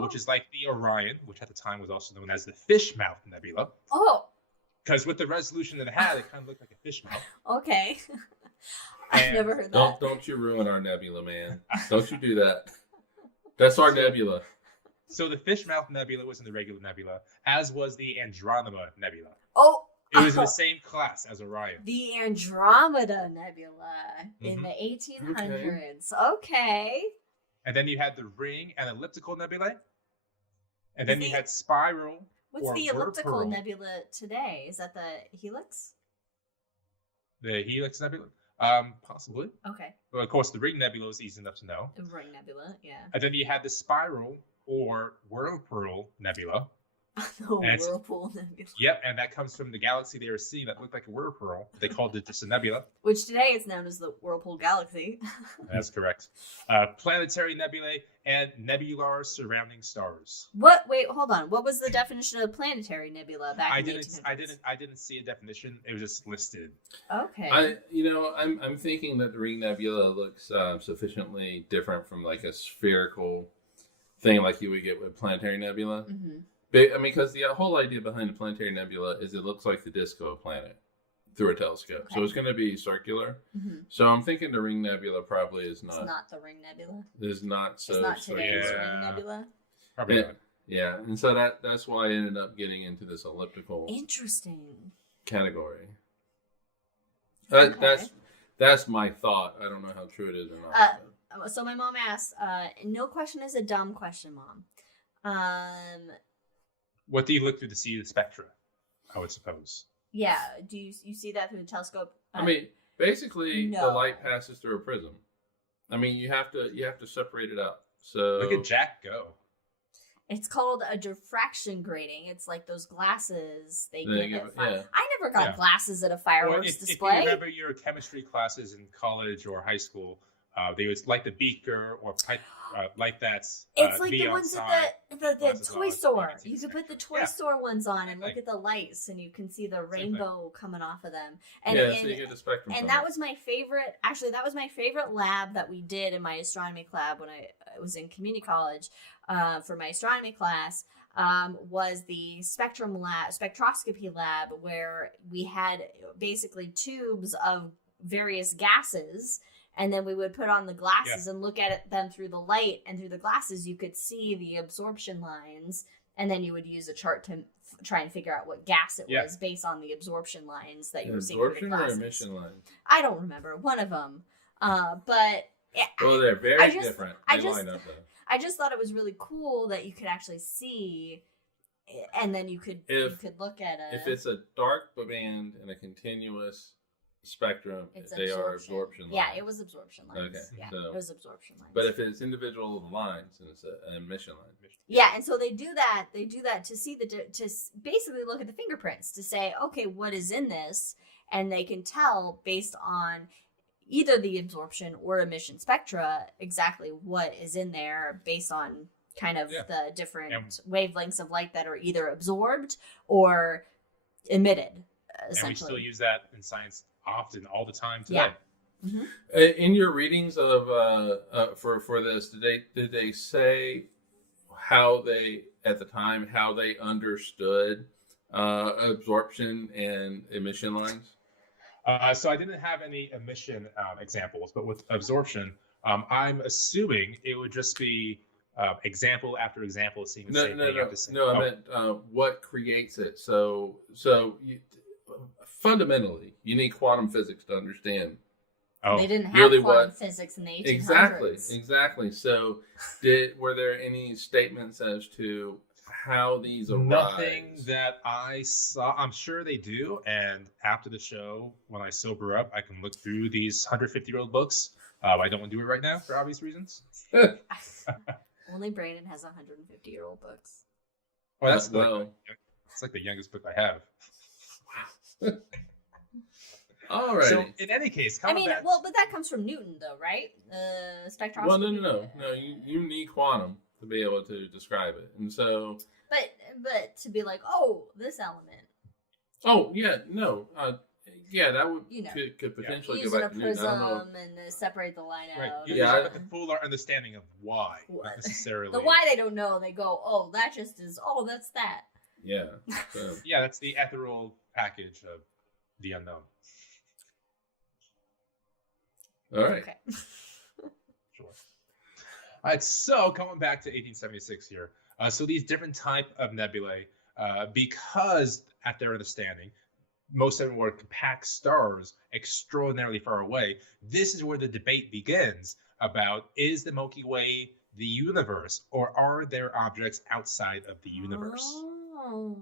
which is like the Orion, which at the time was also known as the fish mouth nebula. Oh. Because with the resolution that it had, it kind of looked like a fish mouth. Okay. I've never heard that. Don't you ruin our nebula, man. Don't you do that. That's our nebula. So the fish mouth nebula was in the regular nebula, as was the Andromeda nebula. Oh. It was in the same class as Orion. The Andromeda Nebula in the 1800s. Okay. And then you had the ring and elliptical nebulae. And then you had spiral. What's the elliptical nebula today? Is that the helix? The helix nebula? Possibly. Okay. Well, of course, the ring nebula is easy enough to know. The ring nebula, yeah. And then you had the spiral or whirlpool nebula. The whirlpool nebula. Yep, and that comes from the galaxy they were seeing that looked like a whirlpool. They called it just a nebula. Which today is known as the Whirlpool Galaxy. That's correct. Planetary nebulae and nebular surrounding stars. What? Wait, hold on. What was the definition of planetary nebula back in the 1800s? I didn't see a definition. It was just listed. Okay. I'm thinking that the ring nebula looks sufficiently different from like a spherical thing like you would get with planetary nebula. Mm-hmm. Because the whole idea behind the planetary nebula is it looks like the disk of a planet through a telescope. Okay. So it's going to be circular. Mm-hmm. So I'm thinking the ring nebula probably is not. It's not the ring nebula. Is not so. It's not today's ring nebula. Probably not. Yeah, and so that's why I ended up getting into this elliptical. Interesting. Category. Okay. That's my thought. I don't know how true it is or not. So my mom asked, no question is a dumb question, Mom. What do you look through to see the spectra? I would suppose. Yeah. Do you see that through the telescope? Basically, the light passes through a prism. You have to separate it out. So look at Jack go. It's called a diffraction grating. It's like those glasses they give at yeah. I never got glasses at a fireworks display. If you remember your chemistry classes in college or high school, they was like the beaker or pipe, like that. It's like the ones at the toy store. You could put the toy store ones on and look at the lights, and you can see the rainbow coming off of them. And, so you get the spectrum. And that was my favorite. Actually, that was my favorite lab that we did in my astronomy lab when I was in community college. For my astronomy class, was the spectroscopy lab, where we had basically tubes of various gases. And then we would put on the glasses and look at them through the light. And through the glasses, you could see the absorption lines. And then you would use a chart to try and figure out what gas it was based on the absorption lines that you were seeing through the glasses. Absorption or emission lines? I don't remember. One of them. But... Well, they're very different. I just thought it was really cool that you could actually see... And then you could look at it. If it's a dark band and a continuous... spectrum, they are absorption lines. Yeah, it was absorption lines. Okay, yeah, so, it was absorption lines. But if it's individual lines, then it's an emission line. Yeah, and so they do that. They do that to see to basically look at the fingerprints to say, okay, what is in this, and they can tell based on either the absorption or emission spectra exactly what is in there based on kind of the different wavelengths of light that are either absorbed or emitted. Essentially. And we still use that in science often, all the time today. Yeah. Mm-hmm. In your readings of for this, did they say how they at the time how they understood absorption and emission lines? So I didn't have any emission examples, but with absorption, I'm assuming it would just be example after example, seeing the same thing. No. I meant what creates it. So fundamentally, you need quantum physics to understand. Oh, They didn't have really quantum what- physics in the 1800s. Exactly. So, were there any statements as to how these arise? nothing that I saw. I'm sure they do. And after the show, when I sober up, I can look through these 150-year-old books. I don't want to do it right now for obvious reasons. Only Brandon has 150-year-old books. Oh, that's well. it's like the youngest book I have. All right. So in any case, I mean, combat- but that comes from Newton, though, right? Spectroscopy. Well, no. You need quantum to be able to describe it, and so. But to be like, oh, this element. Oh yeah, no, that would could You potentially use go a back to Newton. I don't know. prism and separate the line right? out. You Yeah, have the full understanding of why, not necessarily. The why they don't know, they go, oh, that just is, oh, that's that. Yeah. So. Yeah, that's the ethereal package of the unknown. All right. Okay. Sure. All right, so going back to 1876 here. So these different type of nebulae, because at their understanding, most of them were compact stars extraordinarily far away. This is where the debate begins about, is the Milky Way the universe, or are there objects outside of the universe? Oh.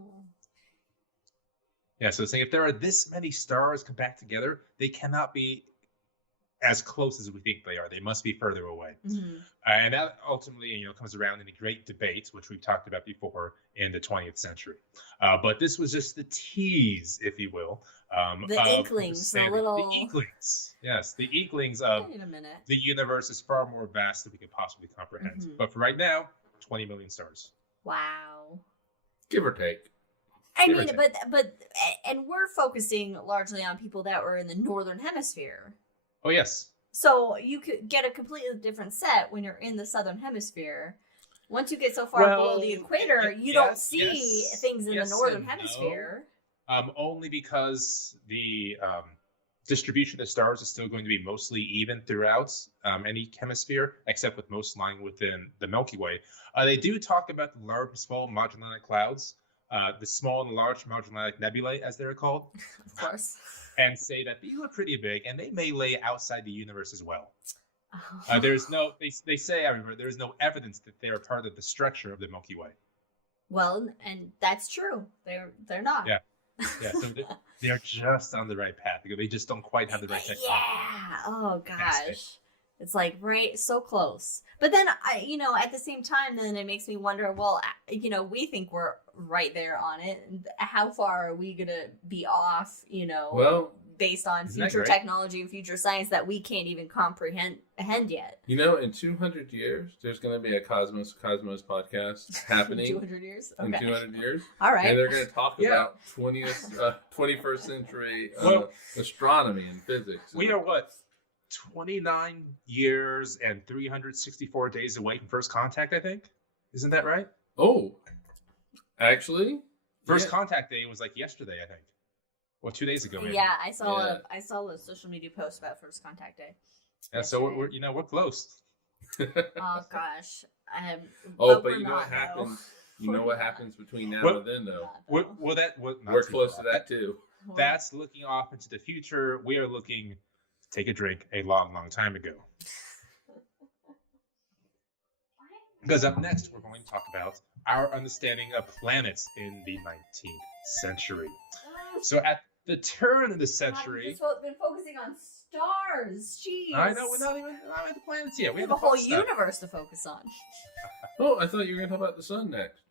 Yeah, so saying if there are this many stars compact together, they cannot be as close as we think they are. They must be further away. Mm-hmm. And that ultimately, comes around in a great debate, which we've talked about before in the 20th century. But this was just the tease, if you will. The of inklings, the understanding. little... The inklings, yes. The inklings of Wait a minute. the universe is far more vast than we could possibly comprehend. Mhm. But for right now, 20 million stars. Wow. Give or take. I Give or mean, take. and we're focusing largely on people that were in the northern hemisphere. Oh, yes. So you could get a completely different set when you're in the southern hemisphere. Once you get so far below the equator, you don't see things in the northern and no. hemisphere. Only because the distribution of stars is still going to be mostly even throughout any hemisphere, except with most lying within the Milky Way. They do talk about the large and small Magellanic clouds, the small and large Magellanic nebulae, as they're called, Of course. and say that these are pretty big, and they may lay outside the universe as well. Oh. There's no, they say, I remember, there's no evidence that they are part of the structure of the Milky Way. Well, and that's true. They're not. Yeah. Yeah, so they're just on the right path. They just don't quite have the right technology. Yeah. Oh That's it. gosh. It's like right so close. But then at the same time, then it makes me wonder, well, we think we're right there on it. How far are we gonna be off, Well, based on Isn't that future great? technology and future science that we can't even comprehend yet? in 200 years, there's going to be a Cosmos podcast happening 200 years? in Okay. 200 years. All right. And they're going to talk Yeah. about 21st century Well, astronomy and physics. We are what, 29 years and 364 days away from first contact, I think. Isn't that right? Oh, actually, First yeah. contact day was like yesterday, I think. Well, 2 days ago, maybe. Yeah, I saw Yeah. I saw a social media post about first contact day. Yeah, so yesterday. we're close. Oh gosh. Oh, but we're you know what not, though. happens? You We're know what not. happens between now Well- and then, though. We're not We're too close far. to that too. That's looking off into the future. We are looking to take a drink a long, long time ago. Because up next, we're going to talk about our understanding of planets in the 19th century. So at the turn of the century, We've just been focusing on stars. Jeez. I know we're not even at the planets yet. We have the a whole fun stuff. universe to focus on. Oh, I thought you were going to talk about the sun next.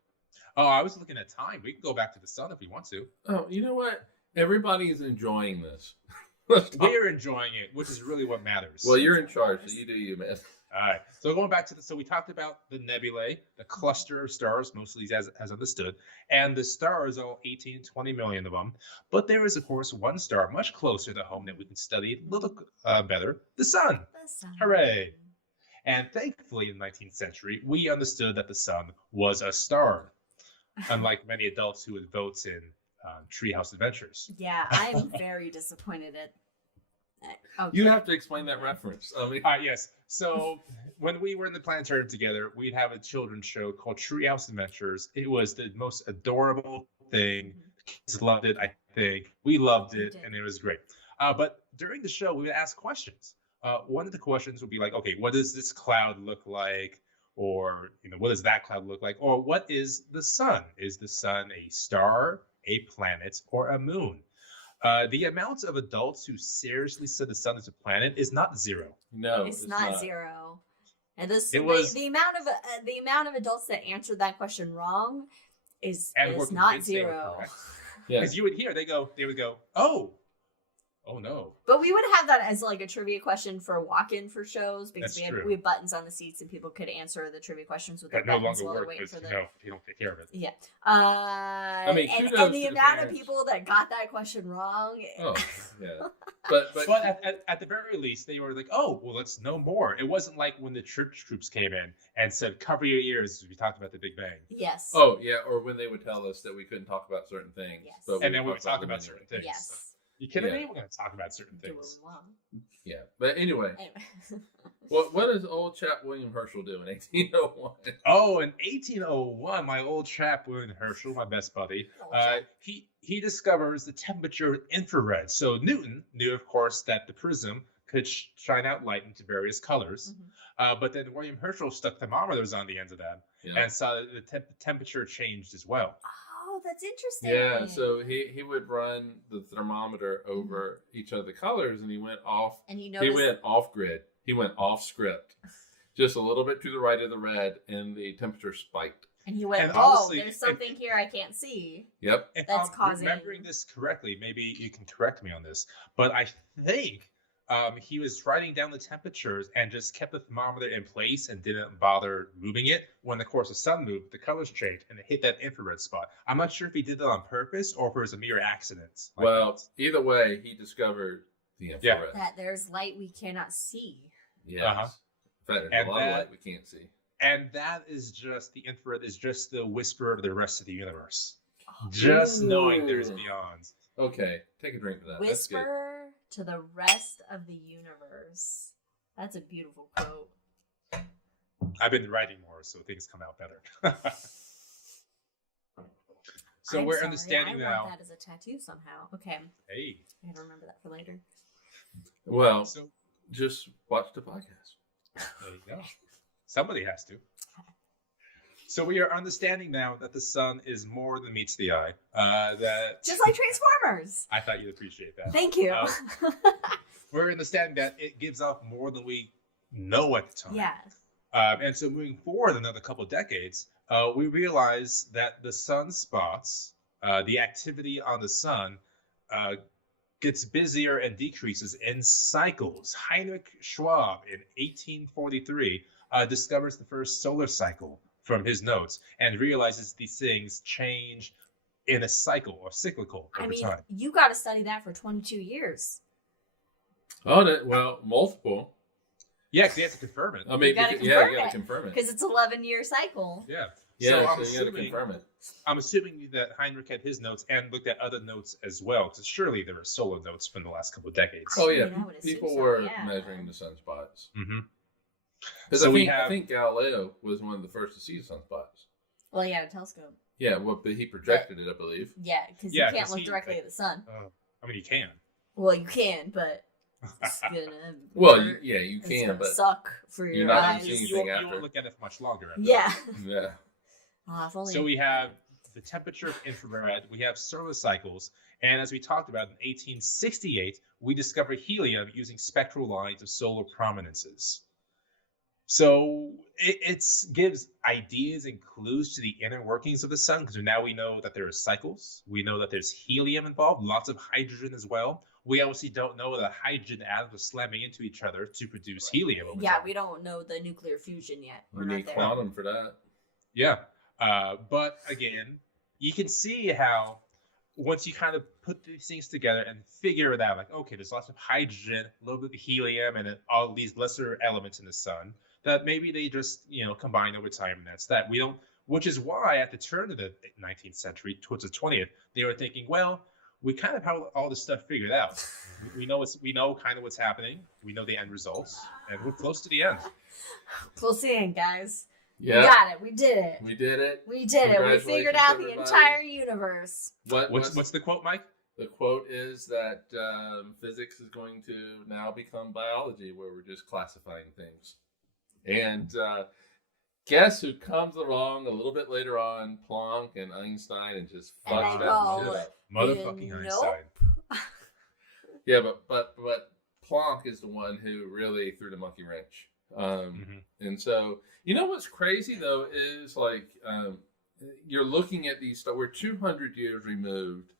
Oh, I was looking at time. We can go back to the sun if we want to. Oh, you know what? Everybody is enjoying this. Let's talk. We're enjoying it, which is really what matters. Well, you're in charge, so you do you, man. All right. So going back to so we talked about the nebulae, the cluster of stars, mostly as understood, and the stars, all 18, 20 million of them. But there is, of course, one star much closer to home that we can study a little better, the sun. The sun. Hooray. And thankfully, in the 19th century, we understood that the sun was a star, unlike many adults who would vote in Treehouse Adventures. Yeah, I'm very disappointed at. Okay. You have to explain that reference. I mean, Yes. So when we were in the planetarium together, we'd have a children's show called Treehouse Adventures. It was the most adorable thing. Kids loved it. I thing. We loved it, did. and it was great. But during the show, we would ask questions. One of the questions would be like, okay, what does this cloud look like? Or, what does that cloud look like? Or what is the sun? Is the sun a star, a planet, or a moon? The amount of adults who seriously said the sun is a planet is not zero. No, It's not zero. And It was- the amount of adults that answered that question wrong is were not convinced they were zero. correct. Yeah. Because you would hear, they would go, oh no. But we would have that as like a trivia question for walk-in for shows because That's true. we had buttons on the seats and people could answer the trivia questions with their That no buttons longer while they're work waiting because, for the. you don't take care of it. Yeah. mean, and kudos the to the amount of parents. people that got that question wrong. Oh, yeah. But But at the very least, they were like, oh, well, let's know more. It wasn't like when the church troops came in and said, cover your ears as we talked about the Big Bang. Yes. oh yeah, or when they would tell us that we couldn't talk about certain things. Yes. But And then we would talk them about anyway. certain things. Yes. You kidding Yeah. me? We're going to talk about certain Do what things. we want. Yeah, but anyway, Anyway. what does old chap William Herschel do in 1801? Oh, in 1801, my old chap, William Herschel, my best buddy, Old chap. he discovers the temperature of infrared. So Newton knew, of course, that the prism could shine out light into various colors. But then William Herschel stuck thermometers on the ends of that Yeah. and saw that the temperature changed as well. Oh, that's interesting. Yeah, so he would run the thermometer over each of the colors, and he went off. And he He noticed. went off grid. He went off script, just a little bit to the right of the red, and the temperature spiked. And he went, And oh, honestly, there's something here I can't see. Yep. If That's I'm causing- remembering this correctly, maybe you can correct me on this, but I think he was writing down the temperatures and just kept the thermometer in place and didn't bother moving it. When, of course, the sun moved, the colors changed and it hit that infrared spot. I'm not sure if he did that on purpose or if it was a mere accident. Like Well, that. either way, he discovered the infrared. That there's light we cannot see. Yes. Uh-huh. In fact, there's And a lot of that- light we can't see. And that is just the infrared is just the whisper of the rest of the universe. Just knowing there's Ooh. beyond. Okay, take a drink for that. That's good. Whisper to the rest of the universe. That's a beautiful quote. I've been writing more, so things come out better. So I'm we're sorry, understanding I now. want that as a tattoo somehow. Okay, Hey, I gotta remember that for later. Well, so just watch the podcast. there you go. Somebody has to. So we are understanding now that the sun is more than meets the eye. That Just like Transformers. I thought you'd appreciate that. Thank you. We're understanding that it gives off more than we know at the time. Yeah. And so moving forward another couple of decades, we realize that the sunspots, the activity on the sun, gets busier and decreases in cycles. Heinrich Schwab in 1843 discovers the first solar cycle from his notes and realizes these things change in a cycle or cyclical over I mean, time. you got to study that for 22 years. Oh, well, multiple. Yeah, because you have to confirm it. I mean, gotta you got confirm to it. confirm it. Because it's 11-year cycle. Yeah. Yeah, so so, I'm you got to assuming, confirm it. I'm assuming that Heinrich had his notes and looked at other notes as well, because surely there were solar notes from the last couple of decades. Oh, I yeah. mean, I would assume People so, were yeah. measuring the sunspots. Mm-hmm. Because So I think Galileo was one of the first to see sunspots. Well, he had a telescope. Yeah, well, but he projected it, I believe. Yeah, because Yeah, you can't 'cause look he- directly at the sun. I mean, you can. Well, you can, but it's gonna. Well, hurt. you It's can, gonna but suck for you're your not eyes. gonna see You anything won't after. look at it for much longer. after Yeah. yeah. Oh, if only. So we have the temperature of infrared, we have solar cycles, and as we talked about in 1868, we discovered helium using spectral lines of solar prominences. So it gives ideas and clues to the inner workings of the sun, because now we know that there are cycles. We know that there's helium involved, lots of hydrogen as well. We obviously don't know that hydrogen atoms are slamming into each other to produce helium. Over Yeah, time. we don't know the nuclear fusion yet. We We're not need there. quantum for that. Yeah. But again, you can see how once you kind of put these things together and figure it out, like, okay, there's lots of hydrogen, a little bit of helium, and all these lesser elements in the sun, that maybe they just, combine over time, and that's that. We don't, which is why at the turn of the 19th century, towards the 20th, they were thinking, well, we kind of have all this stuff figured out. We know kind of what's happening. We know the end results, and we're close to the end. Close in, guys. Yeah. We got it. We did it. We did it. We did it. We figured Congratulations, out the everybody. entire universe. What's What's the quote, Mike? the quote is that physics is going to now become biology, where we're just classifying things. And guess who comes along a little bit later on? Planck and Einstein, and just fucks that shit up. Motherfucking Einstein. Yeah, but Planck is the one who really threw the monkey wrench. And so, what's crazy though is like you're looking at these. We're 200 years removed.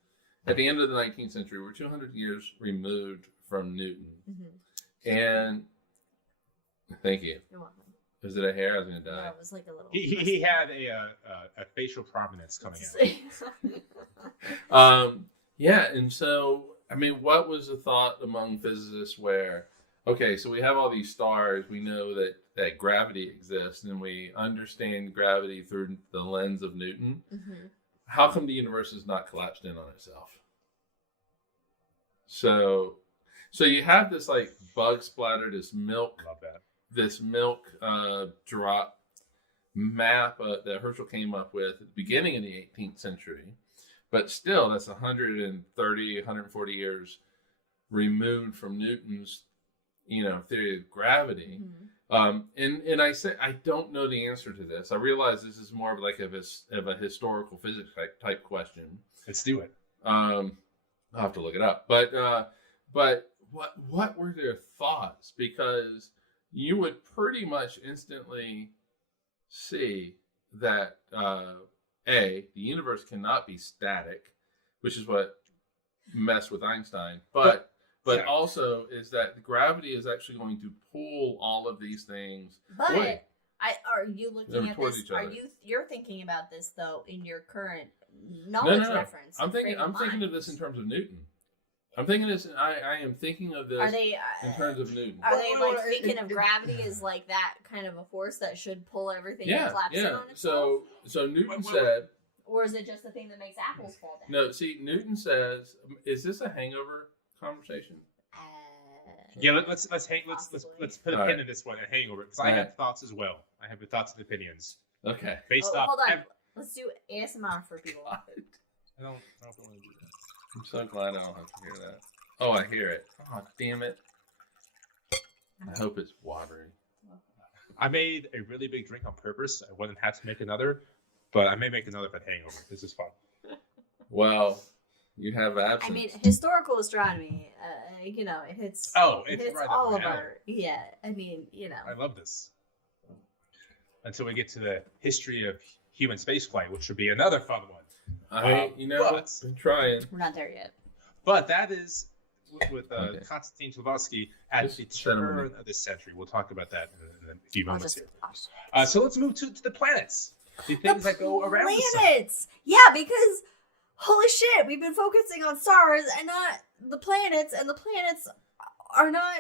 At the end of the 19th century, we're 200 years removed from Newton. And thank you. You're welcome. Was it a hair? I was gonna die. No, it was like a little. He had a facial prominence coming out. Yeah, and so I mean, what was the thought among physicists where, okay, so we have all these stars, we know that gravity exists, and we understand gravity through the lens of Newton. How come the universe is not collapsed in on itself? So you have this like bug splatter, this milk. Love that. This milk drop map that Herschel came up with at the beginning of the 18th century, but still that's 130, 140 years removed from Newton's, theory of gravity. And I say I don't know the answer to this. I realize this is more of like of a historical physics type question. Let's do it. I'll have to look it up. But what were their thoughts? Because you would pretty much instantly see that the universe cannot be static, which is what messed with Einstein. But also is that gravity is actually going to pull all of these things. But away. are you looking at this? You're thinking about this though in your current knowledge reference? I'm thinking of this in terms of Newton. I'm thinking this. I am thinking of this in terms of Newton. Are they like thinking of gravity as like that kind of a force that should pull everything and collapse it on itself? So Newton said. Or is it just the thing that makes apples fall down? No, see, Newton says, is this a hangover conversation? Yeah, let's put a pin in this one and hang over it, because I have thoughts as well. I have the thoughts and opinions. Okay. Based off. Hold on. Let's do ASMR for people. I don't want to do that. I'm so glad I don't have to hear that. Oh, I hear it. Oh, damn it. I hope it's watery. I made a really big drink on purpose. I wouldn't have to make another, but I may make another if I hangover. This is fun. Well, you have absence. I mean, historical astronomy, it hits. It's hits right all up of my alley. our. Yeah, I mean, I love this. Until we get to the history of human spaceflight, which should be another fun one. Been trying. We're not there yet. But that is with Konstantin Chvalsky at the turn of this century. We'll talk about that in a few moments here. So let's move to the planets. The things that go around the sun. Planets! Yeah, because holy shit, we've been focusing on stars and not the planets, and the planets are not...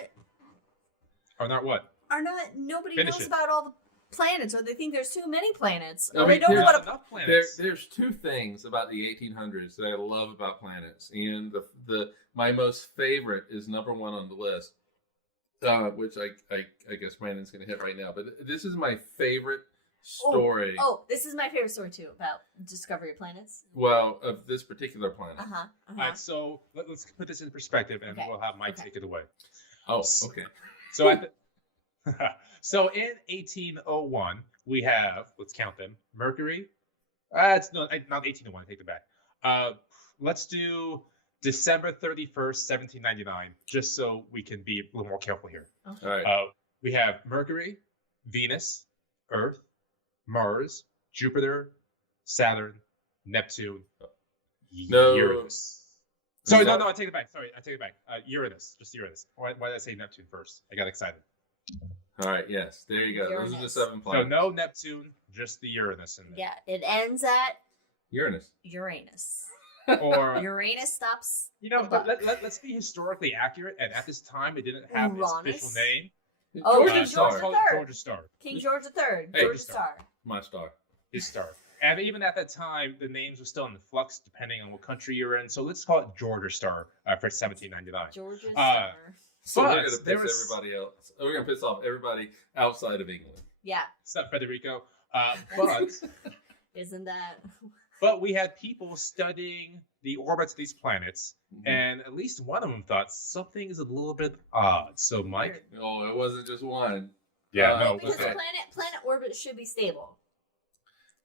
Are not what? Nobody Finish knows it. about all the planets, or they think there's too many planets. I Or mean, they don't know what enough planets. There's two things about the 1800s that I love about planets, and my most favorite is number one on the list, which I guess Brandon's going to hit right now. But this is my favorite story. Oh, this is my favorite story too, about discovery of planets. Well, of this particular planet. All right, so let's put this in perspective, and we'll have Mike take it away. Oh, okay. So so in 1801, we have, let's count them, Mercury. It's not 1801, I take it back. Let's do December 31st, 1799, just so we can be a little more careful here. All right. We have Mercury, Venus, Earth, Mars, Jupiter, Saturn, Neptune, Uranus. Sorry, no, I take it back. Uranus, just Uranus. Why did I say Neptune first? I got excited. All right, yes, there you go. Uranus. Those are the 7 planets. So no Neptune, just the Uranus in there. Yeah, it ends at Uranus. Or Uranus stops. But let's be historically accurate. And at this time, it didn't have its official name. Oh, George's King George star. III. George's star. King George III. Hey, George's star. My star. His star. And even at that time, the names were still in flux depending on what country you're in. So let's call it George's star for 1799. George's star. So but we're going to piss everybody else. We're going to piss off everybody outside of England. Yeah. It's not Federico. But Isn't that? But we had people studying the orbits of these planets, Mhm. and at least one of them thought something is a little bit odd. So, Mike, Oh, it wasn't just one. yeah, no, Because okay. planet orbits should be stable.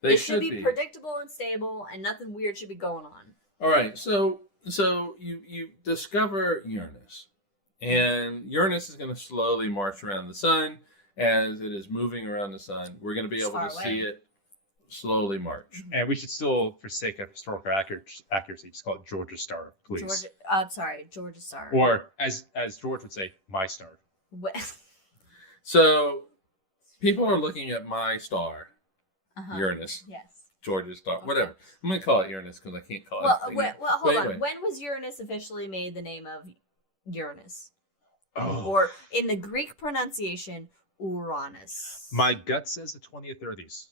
They It should be predictable and stable, and nothing weird should be going on. All right, so you discover Uranus, and Uranus is going to slowly march around the sun as it is moving around the sun. We're going to be able to see it slowly march. And we should still, for sake of historical accuracy, just call it George's star, please. George's star. Or as George would say, my star. So people are looking at my star, Uranus. Yes. George's star, Okay. whatever. I'm going to call it Uranus because I can't call it anything. Well, hold on. Anyway. When was Uranus officially made the name of Uranus? Oh. Or in the Greek pronunciation, Uranus. My gut says the 20th, 30s.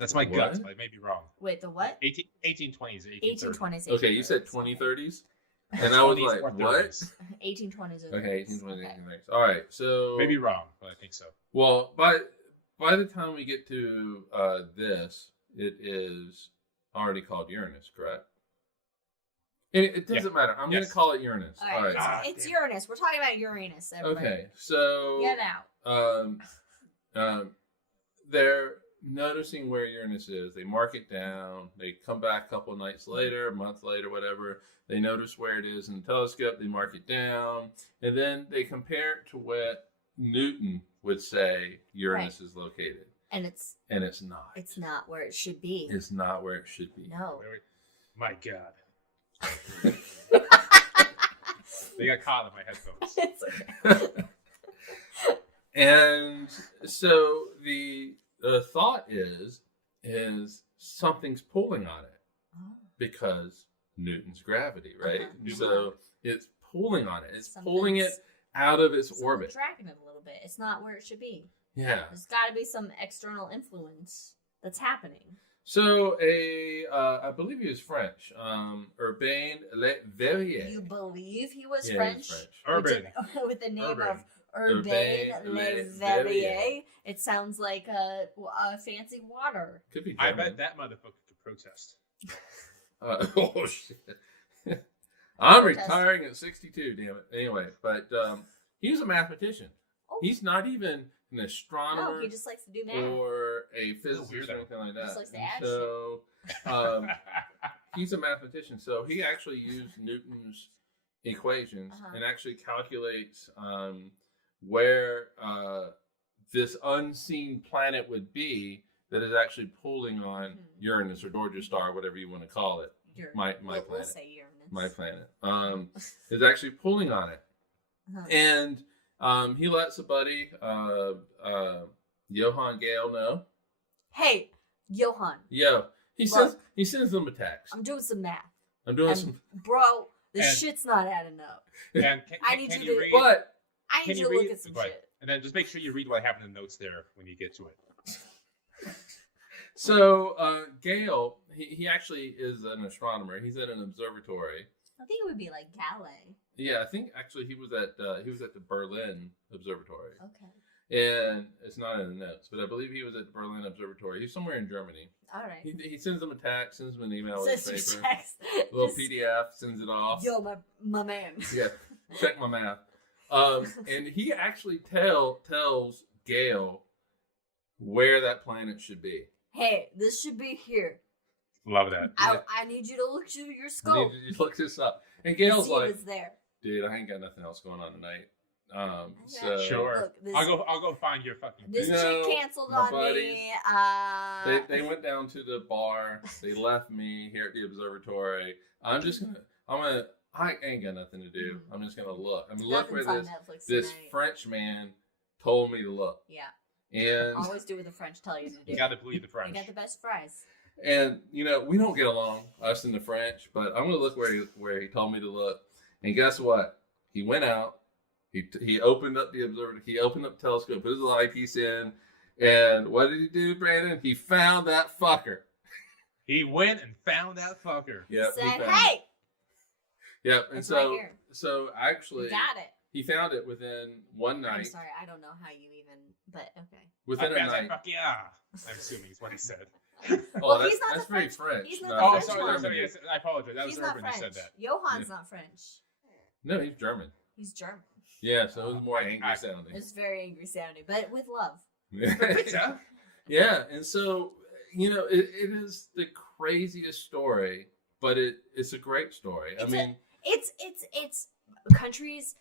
That's my gut, What? but I may be wrong. Wait, the what? 1820s, 1820s. Okay, you said 2030s? And I was 20s like, or what? 30s. 1820s. Okay, 1820s, 1830s. All right, so... Maybe wrong, but I think so. Well, by the time we get to this, it is already called Uranus, correct? It doesn't matter. I'm going to call it Uranus. All right. It's Uranus. We're talking about Uranus, everybody. Okay, so... Get out. They're noticing where Uranus is. They mark it down. They come back a couple of nights later, a month later, whatever. They notice where it is in the telescope. They mark it down. And then they compare it to what Newton would say Uranus is located. And it's not. It's not where it should be. It's not where it should be. No. Wait. My God. They got caught in my headphones. It's okay. And so the thought is something's pulling on it because Newton's gravity, right? So it's pulling on it. It's pulling it out of its orbit. Dragging it a little bit. It's not where it should be. Yeah. There's got to be some external influence that's happening. So I believe he was French, Urbain Le Verrier. You believe he was Yeah, French? he's French. Urban. With the name Urban. of Urbain Urbain Le Le Verrier. Verrier. It sounds like a fancy water. Could be I German. bet that motherfucker could protest. Oh shit! I'm Protest. retiring at 62. Damn it. Anyway, but he was a mathematician. Oh. He's not even an astronomer No, he just likes to do math. or a physicist weirdo. or anything like He just that. likes to add So he's a mathematician. So he actually used Newton's equations and actually calculates where this unseen planet would be that is actually pulling on Uranus or George's star, whatever you want to call it. My planet. We'll say Uranus. My planet. Is actually pulling on it. And he lets a buddy, Johann Gale, know. Hey, Johann. He sends them a text. I'm doing some math. I'm doing some. Bro, this And- shit's not adding up. And I need can you to- read, But I need can you to read, look at some right. shit. And then just make sure you read what happened in the notes there when you get to it. so Gale, he actually is an astronomer. He's at an observatory. I think it would be like Galilei. Yeah, I think actually he was at the Berlin Observatory. Okay. And it's not in the notes, but I believe he was at the Berlin Observatory. He's somewhere in Germany. All right. He sends them a text, sends them an email with Sends a some paper, text. a little Just, PDF, sends it off. Yo, my man. Yeah, check my math. And he actually tells Gale where that planet should be. Hey, this should be here. Love that. I need you to look through your I scope. need you to look this up. And and Gale's see like, if it's there. dude, I ain't got nothing else going on tonight. Yeah. So Sure. Look, this, I'll go find your fucking. this You chick know, canceled my on buddies, me. they went down to the bar. They left me here at the observatory. I ain't got nothing to do. I'm just gonna look. I'm gonna look where Nothing's on this Netflix this tonight. French man told me to look. Yeah. And Always do what the French tell you to do. You got to believe the They French. got the best fries. And we don't get along, us and the French, but I'm gonna look where he told me to look. And guess what? He went out. He opened up the observatory. He opened up the telescope, put his eyepiece in, and what did he do, Brandon? He found that fucker. He went and found that fucker. Yep. Said, he found hey, it. Yep. And it's right here. so actually, You got it. he found it within one I'm night. sorry, I don't know how you even, but okay. Within a Guy's like, night. fuck yeah. I'm assuming is what he said. Well, that's, he's not that's the very French- French. he's not not the Oh, French sorry, one. sorry, yes, I apologize. That was He's not Urban who French. said that. Johan's not French. No, he's German. He's German. Yeah, so it was more I- angry sounding. It's very angry sounding, but with love. Pizza. Yeah, and so it is the craziest story, but it's a great story. It's countries,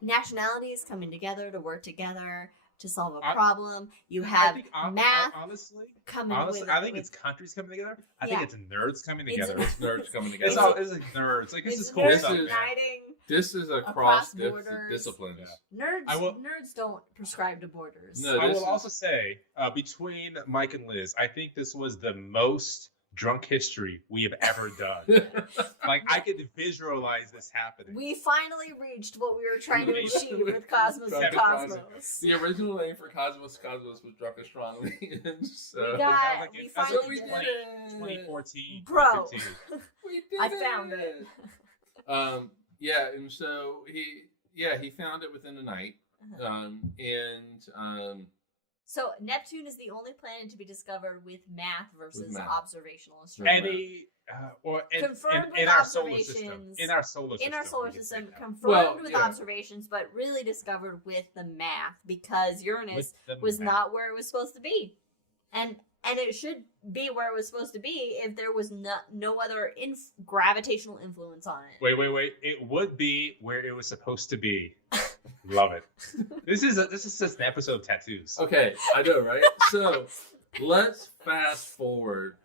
nationalities coming together to work together to solve a problem. You have math honestly, coming with. I think it's countries coming together. I think it's nerds coming together. It's nerds coming It's together. all it's like nerds. Like this is cool nerds stuff. man. uniting. This is Across across borders. disciplines. Yeah. Nerds don't prescribe to borders. No. I this will is- also say, between Mike and Liz, I think this was the most drunk history we have ever done. Like I could visualize this happening. We finally reached what we were trying to achieve with Cosmos and Seven Cosmos. The original name for Cosmos was Drunk Astronomy. And so We That's finally what we did did it. it. 2014, Bro. 2015. we did I found it. Yeah, and so he found it within the night. So Neptune is the only planet to be discovered with math versus math. observational astronomy. Confirmed with in our solar system. observations. In our solar system. In our solar we can say system, that. confirmed Well, with yeah. observations, but really discovered with the math because Uranus With the was math. not where it was supposed to be, and it should be where it was supposed to be if there was no other gravitational influence on it. Wait. It would be where it was supposed to be. Love it. This is just an episode of tattoos. Okay, I know, right? So let's fast forward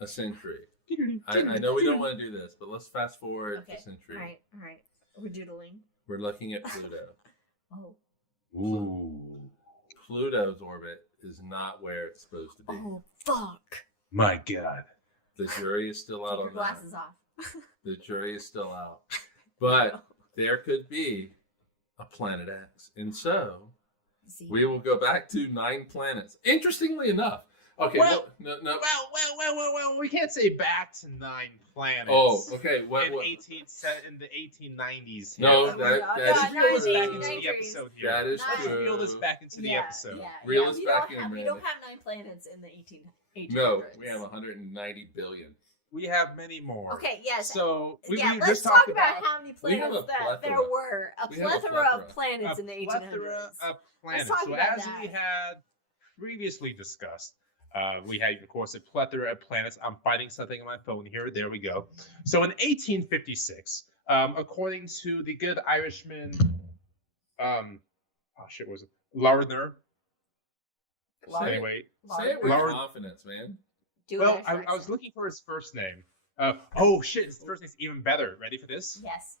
a century. I know we don't want to do this, but let's fast forward Okay. a century. All right. We're doodling. We're looking at Pluto. Oh. Ooh, Pluto's orbit is not where it's supposed to be. Oh, fuck. my God. The jury is still out Take your on glasses that. off. The jury is still out. But there could be a planet X. And so See. we will go back to 9 planets. Interestingly enough. Okay, Well- no. Well, we can't say back to 9 planets. Oh, okay. What? In the 1890s. No, here. that's no, Reel this no, back no, into no, the episode here. That is Nice. true. Reel this back into the episode. Reel us we back don't in, have, we Amanda. don't have 9 planets in the 1800s. No, we have 190 billion. We have many more. Okay, yes. So we let's just talk talked about how many we have planets a that there plethora. were. A We have a plethora of plethora. planets in the 1800s. plethora of planets. talk So about as that. we had previously discussed, we had, of course, a plethora of planets. I'm finding something on my phone here. There we go. So in 1856, according to the good Irishman, was it Lardner? Lardner? Anyway, Say it with Lord- confidence, man. Do well, an I accent. was looking for his first name. Oh shit, his first name's even better. Ready for this? Yes.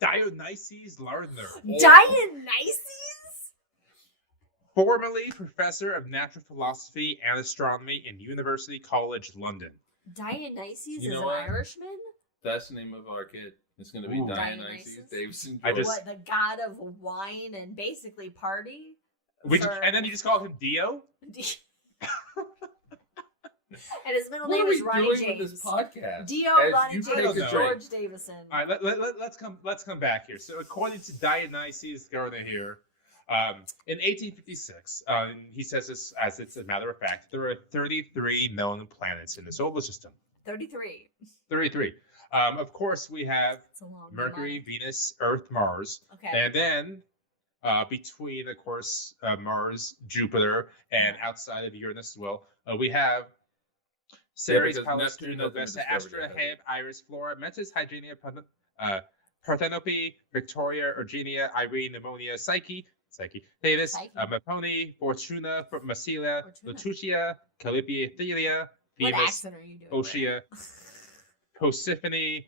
Dionysius Lardner. Dionysius? Formerly professor of natural philosophy and astronomy in University College London. Dionysius You is know an what? Irishman? That's the name of our kid. It's going to be Ooh. Dionysius Dionysius? Davison. I just- What, the god of wine and basically party? And then you just called him Dio? And his middle What name are we is Ronnie doing James. with this podcast? Dio, As Ronnie you James, take a and drink. George Davison. All right, let's come back here. So according to Dionysius Gardner here, in 1856, he says this as it's a matter of fact, there are 33 known planets in the solar system. 33. 33. Of course, we have It's a long Mercury, line. Venus, Earth, Mars, Okay. and then between, of course, Mars, Jupiter, and outside of Uranus as well, we have Ceres, because Pallas, Neptune Juno, hasn't been Vesta, discovered Astra, yet, has Heb, Iris, Flora, Metis, Hygienia, Parthenope, Victoria, Eugenia, Irene, Pneumonia, Psyche, Davis, Psyche. Mepone, Fortuna, Massilia, Fortuna. Lututia, Calliope, Thelia, What Phoebus, accent are you doing? Oceania, Persephone,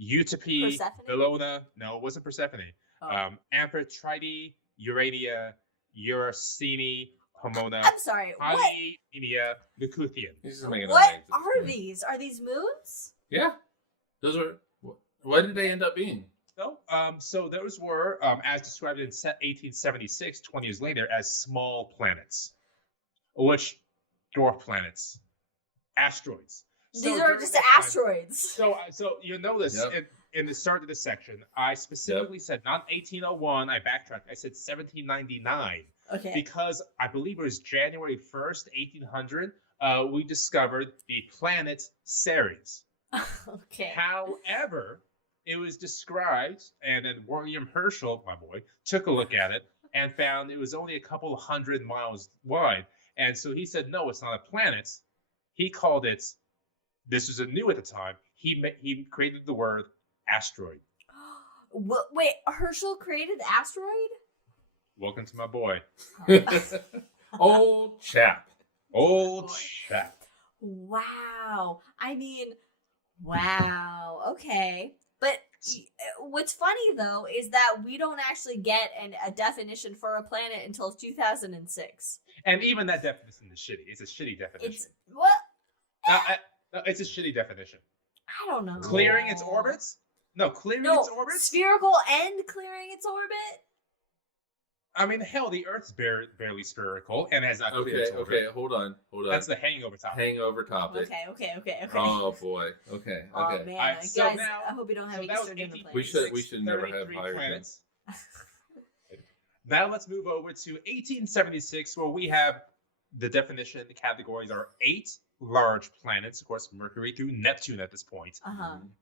Euterpe, Persephone? Bellona. No, it wasn't Persephone. Oh. Amphitrite, Urania, Eurysthene, Pomona, I'm sorry. What? Polyenia, Leucothian. He's just making up What names at this are point. these? Are these moons? Yeah. Those are. What did they end up being? So those were, as described in 1876, 20 years later, as small planets, which dwarf planets, asteroids. So These are during just that time- asteroids. So you'll notice Yep. in the start of this section, I specifically said not 1801. I backtracked. I said 1799 Okay. because I believe it was January 1st, 1800, we discovered the planet Ceres. Okay. However, it was described, and then William Herschel, my boy, took a look at it and found it was only a couple of 100 miles wide. And so he said, no, it's not a planet. He called it, this was new at the time, he created the word asteroid. Wait, Herschel created asteroid? Welcome to my boy. Old chap. Old chap. Wow. I mean, wow. Okay. But what's funny, though, is that we don't actually get a definition for a planet until 2006. And even that definition is shitty. It's a shitty definition. It's, what? It's a shitty definition. I don't know. Clearing its orbits? No, its orbits? Spherical and clearing its orbit? I mean, hell, the Earth's barely spherical and has not cleared its orbit. Okay, hold on. That's the hangover topic. Hangover topic. Okay. Oh boy. Okay. Oh man, Right, guys, so now, I hope you don't have any was Eastern planets. We should never have higher planets. Now let's move over to 1876, where we have the definition. The categories are 8 large planets, of course, Mercury through Neptune at this point,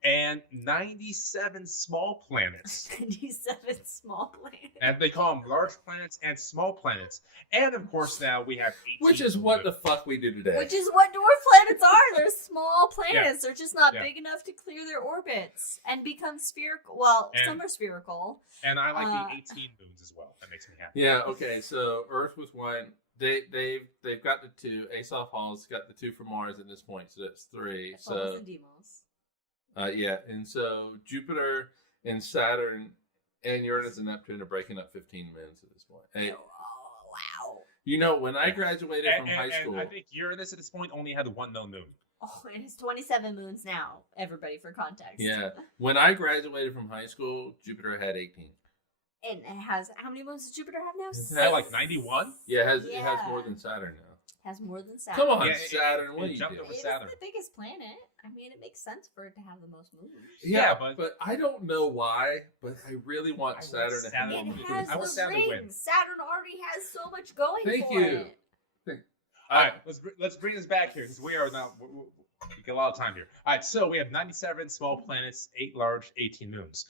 and 97 small planets. 97 small planets. And they call them large planets and small planets. And of course, now we have 18. Which is what the fuck we do today. Which is what dwarf planets are. They're small planets. They're just not big enough to clear their orbits and become spherical. Well, some are spherical. And I like the 18 moons as well. That makes me happy. Yeah. Okay. So Earth was one. They've got the 2. Asaph Hall's got the 2 for Mars at this point, so that's 3. So and Deimos. Yeah, and so Jupiter and Saturn and Uranus and Neptune are breaking up 15 moons at this point. Hey, wow. You know, when I graduated from high school, I think Uranus at this point only had 1 known moon. Oh, it has 27 moons now. Everybody, for context. Yeah, when I graduated from high school, Jupiter had 18. And it has, how many moons does Jupiter have now? Is that like 91? Yeah, it has more than Saturn now. Has more than Saturn. Come on, Saturn. What are you doing? It's the biggest planet. I mean, it makes sense for it to have the most moons. Yeah, but I don't know why, but I really want Saturn to have it moons. has the rings. Saturn already has so much going Thank for you. it. All right, let's bring this back here because we are now we get a lot of time here. All right, so we have 97 small planets, 8 large, 18 moons.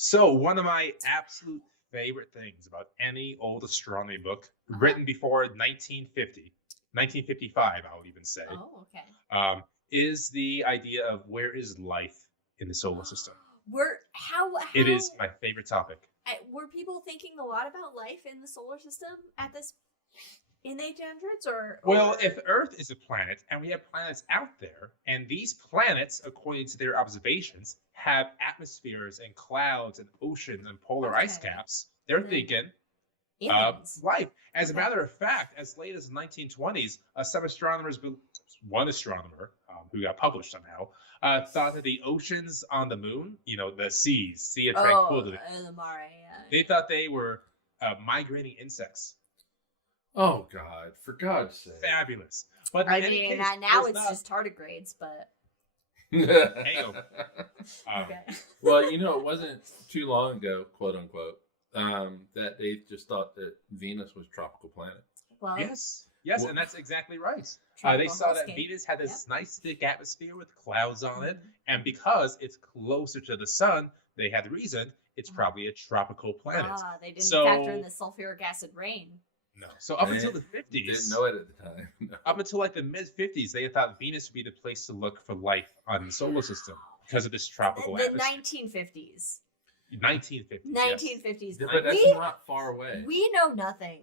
So one of my absolute favorite things about any old astronomy book written before 1950, 1955, I would even say. Oh, okay. Is the idea of where is life in the solar system? How it is my favorite topic. Were people thinking a lot about life in the solar system at this in the 1800s, or? Well, if Earth is a planet and we have planets out there, and these planets, according to their observations, have atmospheres and clouds and oceans and polar ice caps, they're thinking life. As a matter of fact, as late as the 1920s, some astronomers, one astronomer who got published somehow, thought that the oceans on the moon, the seas, Sea of Tranquility, the mare, they thought they were migrating insects. Oh God! For God's sake! Fabulous. But I mean, now it's just tardigrades, but. Hangover. Okay. Well, it wasn't too long ago, quote unquote, that they just thought that Venus was a tropical planet. Well, yes, and that's exactly right. They saw that Venus had this nice thick atmosphere with clouds on it, and because it's closer to the sun, they had reason it's probably a tropical planet. They didn't factor in the sulfuric acid rain. No. So up until the 50s, didn't know it at the time. No. Up until like the mid 50s, they thought Venus would be the place to look for life on the solar system because of this tropical atmosphere. 1950s. 1950s. 1950s. Yeah, but that's not far away. We know nothing.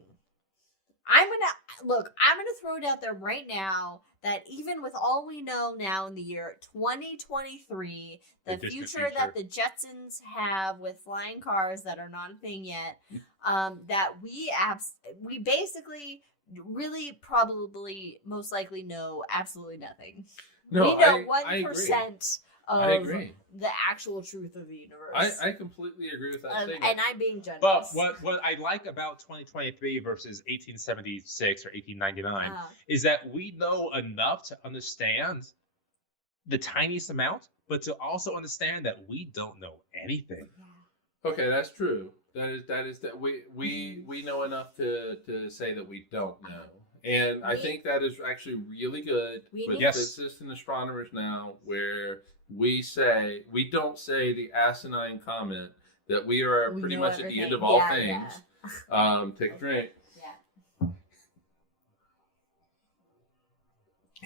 I'm gonna throw it out there right now that even with all we know now in the year 2023, the future that the Jetsons have with flying cars that are not a thing yet, that we basically really probably most likely know absolutely nothing. No, we know 1% of the actual truth of the universe. I completely agree with that statement. And I'm being generous. But what I like about 2023 versus 1876 or 1899 is that we know enough to understand the tiniest amount, but to also understand that we don't know anything. Okay, that's true. that we know enough to say that we don't know. And I think that is actually really good with physicists and astronomers now, where we don't say the asinine comment that we are pretty much at the end of all things. Yeah. Take a drink. Yeah.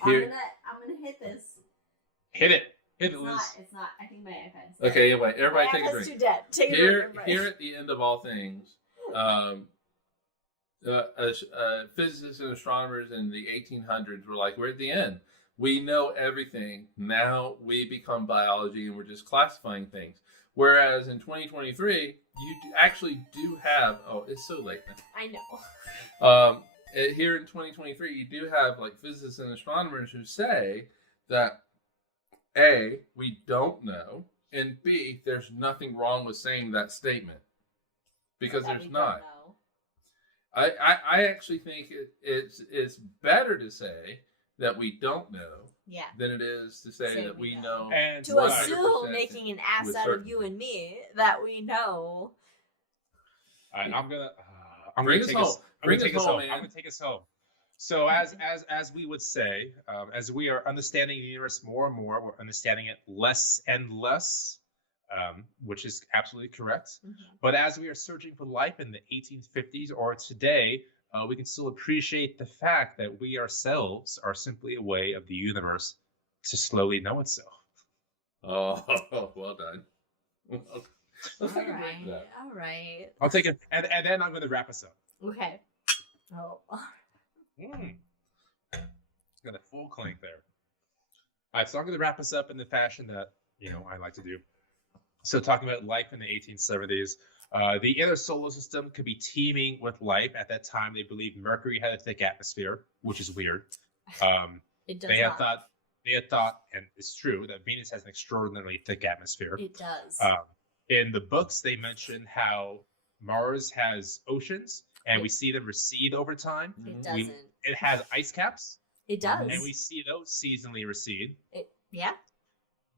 Here. I'm gonna hit this. Hit it. It's not. I think my iPad's dead. Okay, anyway, everybody take a drink. Too dead. Take here at the end of all things, physicists and astronomers in the 1800s were like, we're at the end. We know everything. Now we become biology and we're just classifying things. Whereas in 2023, you actually do have, it's so late now. I know. Here in 2023, you do have like physicists and astronomers who say that A, we don't know, and B, there's nothing wrong with saying that statement. Because there's not. I actually think it's better to say that we don't know than it is to say that we know. And to assume, making an ass out of you and me, that we know. I'm gonna take us home. So as we would say, as we are understanding the universe more and more, we're understanding it less and less, which is absolutely correct. Mm-hmm. But as we are searching for life in the 1850s or today, we can still appreciate the fact that we ourselves are simply a way of the universe to slowly know itself. Oh, well done. Let's take a break then. All right. I'll take it, and then I'm going to wrap us up. Okay. Oh. Got a full clink there. All right, so I'm going to wrap us up in the fashion that I like to do. So talking about life in the 1870s, the inner solar system could be teeming with life. At that time, they believed Mercury had a thick atmosphere, which is weird. It does they had thought, and it's true, that Venus has an extraordinarily thick atmosphere. It does. In the books, they mention how Mars has oceans, and we see them recede over time. It doesn't. It has ice caps. It does. And we see those seasonally recede. Yeah.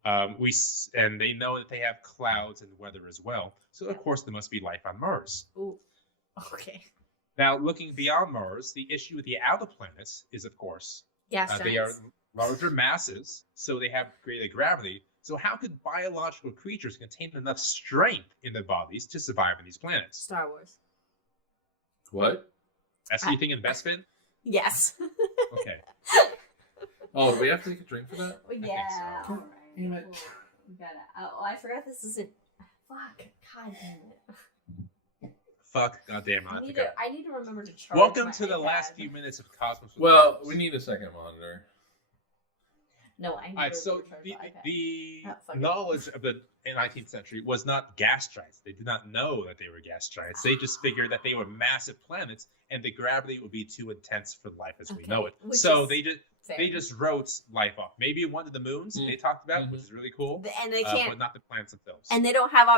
And they know that they have clouds and weather as well. So of course there must be life on Mars. Ooh. Okay. Now looking beyond Mars, the issue with the outer planets is of course they are larger masses, so they have greater gravity. So how could biological creatures contain enough strength in their bodies to survive on these planets? Star Wars. What? That's what you think in best fit? Yes. Okay. Oh, do we have to take a drink for that? Yeah. So. All right. Damn it. Cool. We gotta. Oh, I forgot this isn't. Fuck. God damn it. Fuck. Goddamn. I need to remember to charge. Welcome to my the iPad. last few minutes of Cosmos. Well, we need a second monitor. No, I need All right, to so the knowledge of the 19th century was not gas giants. They did not know that they were gas giants. They just figured that they were massive planets, and the gravity would be too intense for life as we know it. So they just wrote life off. Maybe one of the moons they talked about, which is really cool. And they can't, but not the planets themselves. And they don't have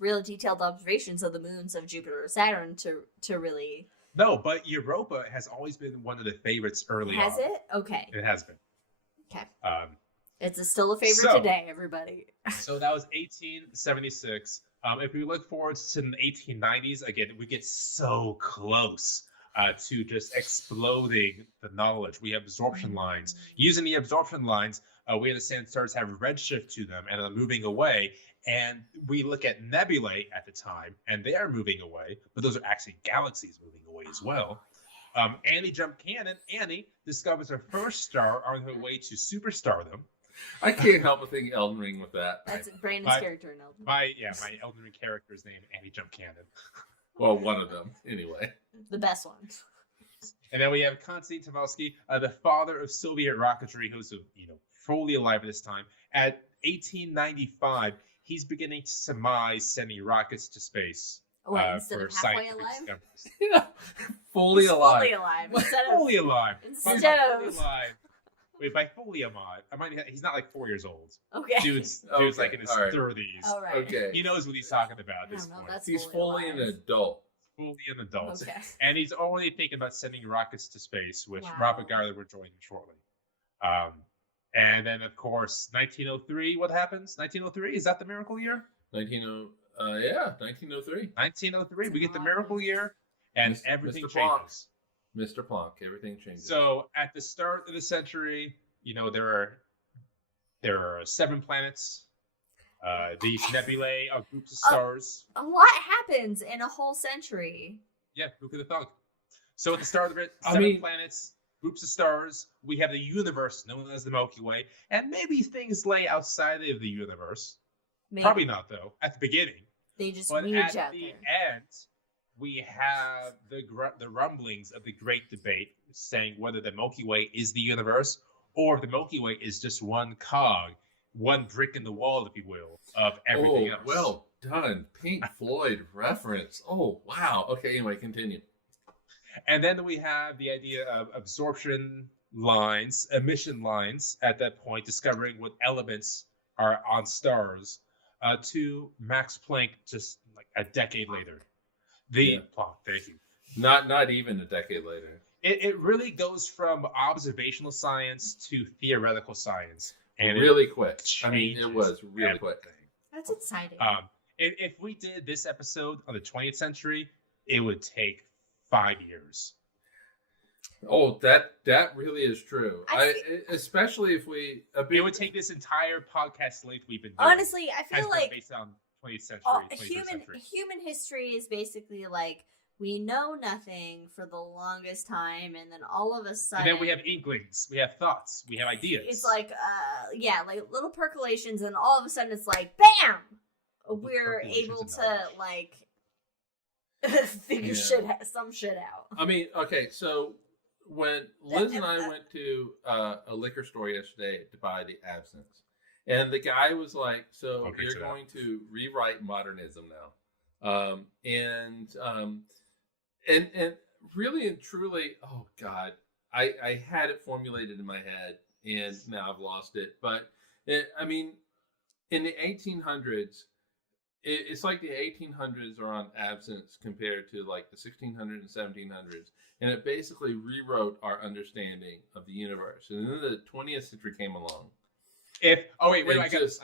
real detailed observations of the moons of Jupiter or Saturn to really. No, but Europa has always been one of the favorites early on. Has it? Okay. It has been. Okay. It's still a favorite today, everybody. So that was 1876. If we look forward to the 1890s, again, we get so close to just exploding the knowledge. We have absorption lines. Using the absorption lines, we understand stars have redshift to them and are moving away. And we look at nebulae at the time, and they are moving away, but those are actually galaxies moving away as well. Annie Jump Cannon, Annie discovers her first star on her way to superstardom. I can't help but think Elden Ring with that. That's Brandon's character in Elden Ring. My Elden Ring character is named Annie Jump Cannon. Well, one of them, anyway. The best one. And then we have Konstantin Tversky, the father of Soviet rocketry, who's fully alive at this time. At 1895, he's beginning to surmise sending rockets to space. Instead of halfway alive? Yeah. Fully alive. Fully alive. Fully alive. Instead of... Wait, by fully alive, he's not like 4 years old. Okay. Dude's like in his 30s. All right. Okay. He knows what he's talking about at this point. He's fully an adult. Fully an adult. Okay. And he's already thinking about sending rockets to space, which Robert Garler will join him shortly. And then, of course, 1903, what happens? 1903, is that the miracle year? Yeah, 1903. 1903, we get the miracle year, and everything Mr. Planck. changes. Mr. Planck, everything changes. So at the start of the century, there are 7 planets. These nebulae are groups of stars. A lot happens in a whole century. Yeah, who could have thought? So at the start of it, 7 planets, groups of stars. We have the universe known as the Milky Way, and maybe things lay outside of the universe. Maybe. Probably not, though. At the beginning, They just but weed at out the there. end, we have the rumblings of the great debate, saying whether the Milky Way is the universe or if the Milky Way is just one cog, one brick in the wall, if you will, of everything else. Well done. Pink Floyd reference. Oh, wow. Okay, anyway, continue. And then we have the idea of absorption lines, emission lines at that point, discovering what elements are on stars, to Max Planck just like a decade later. Planck, thank you. Not even a decade later. It really goes from observational science to theoretical science. And really quick. I mean, it was really quick. That's exciting. If we did this episode on the 20th century, it would take 5 years. Oh, that really is true. Especially if we... It would take this entire podcast length we've been doing. Honestly, I feel like... based on 20th century, human history is basically like, we know nothing for the longest time, and then all of a sudden... And then we have inklings, we have thoughts, we have ideas. It's like, like little percolations, and all of a sudden it's like, BAM! We're able to, like, figure some shit out. I mean, okay, so when Liz and I went to a liquor store yesterday to buy the absinthe, and the guy was like, so you're going to rewrite modernism now. And really and truly, oh God, I had it formulated in my head, and now I've lost it. But I mean, in the 1800s, it's like the 1800s are on absence compared to like the 1600s and 1700s, and it basically rewrote our understanding of the universe. And then the 20th century came along. I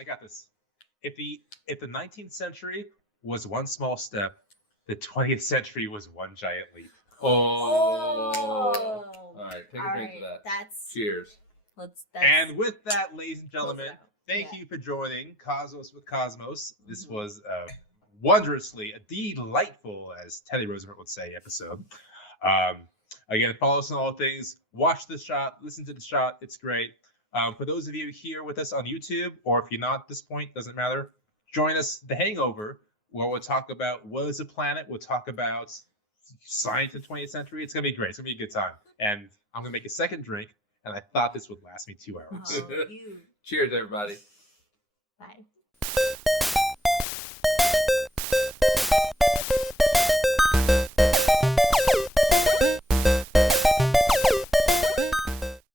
got this. If the 19th century was one small step, the 20th century was one giant leap. All right, take a drink of that. Cheers. And with that, ladies and gentlemen, thank you for joining Cosmos with Cosmos. This was wondrously, delightful, as Teddy Roosevelt would say, episode. Again, follow us on all things. Watch the shot. Listen to the shot. It's great. For those of you here with us on YouTube, or if you're not at this point, doesn't matter, join us, The Hangover, where we'll talk about what is a planet. We'll talk about science in the 20th century. It's going to be great. It's going to be a good time. And I'm going to make a second drink, and I thought this would last me 2 hours. Cheers, everybody. Bye.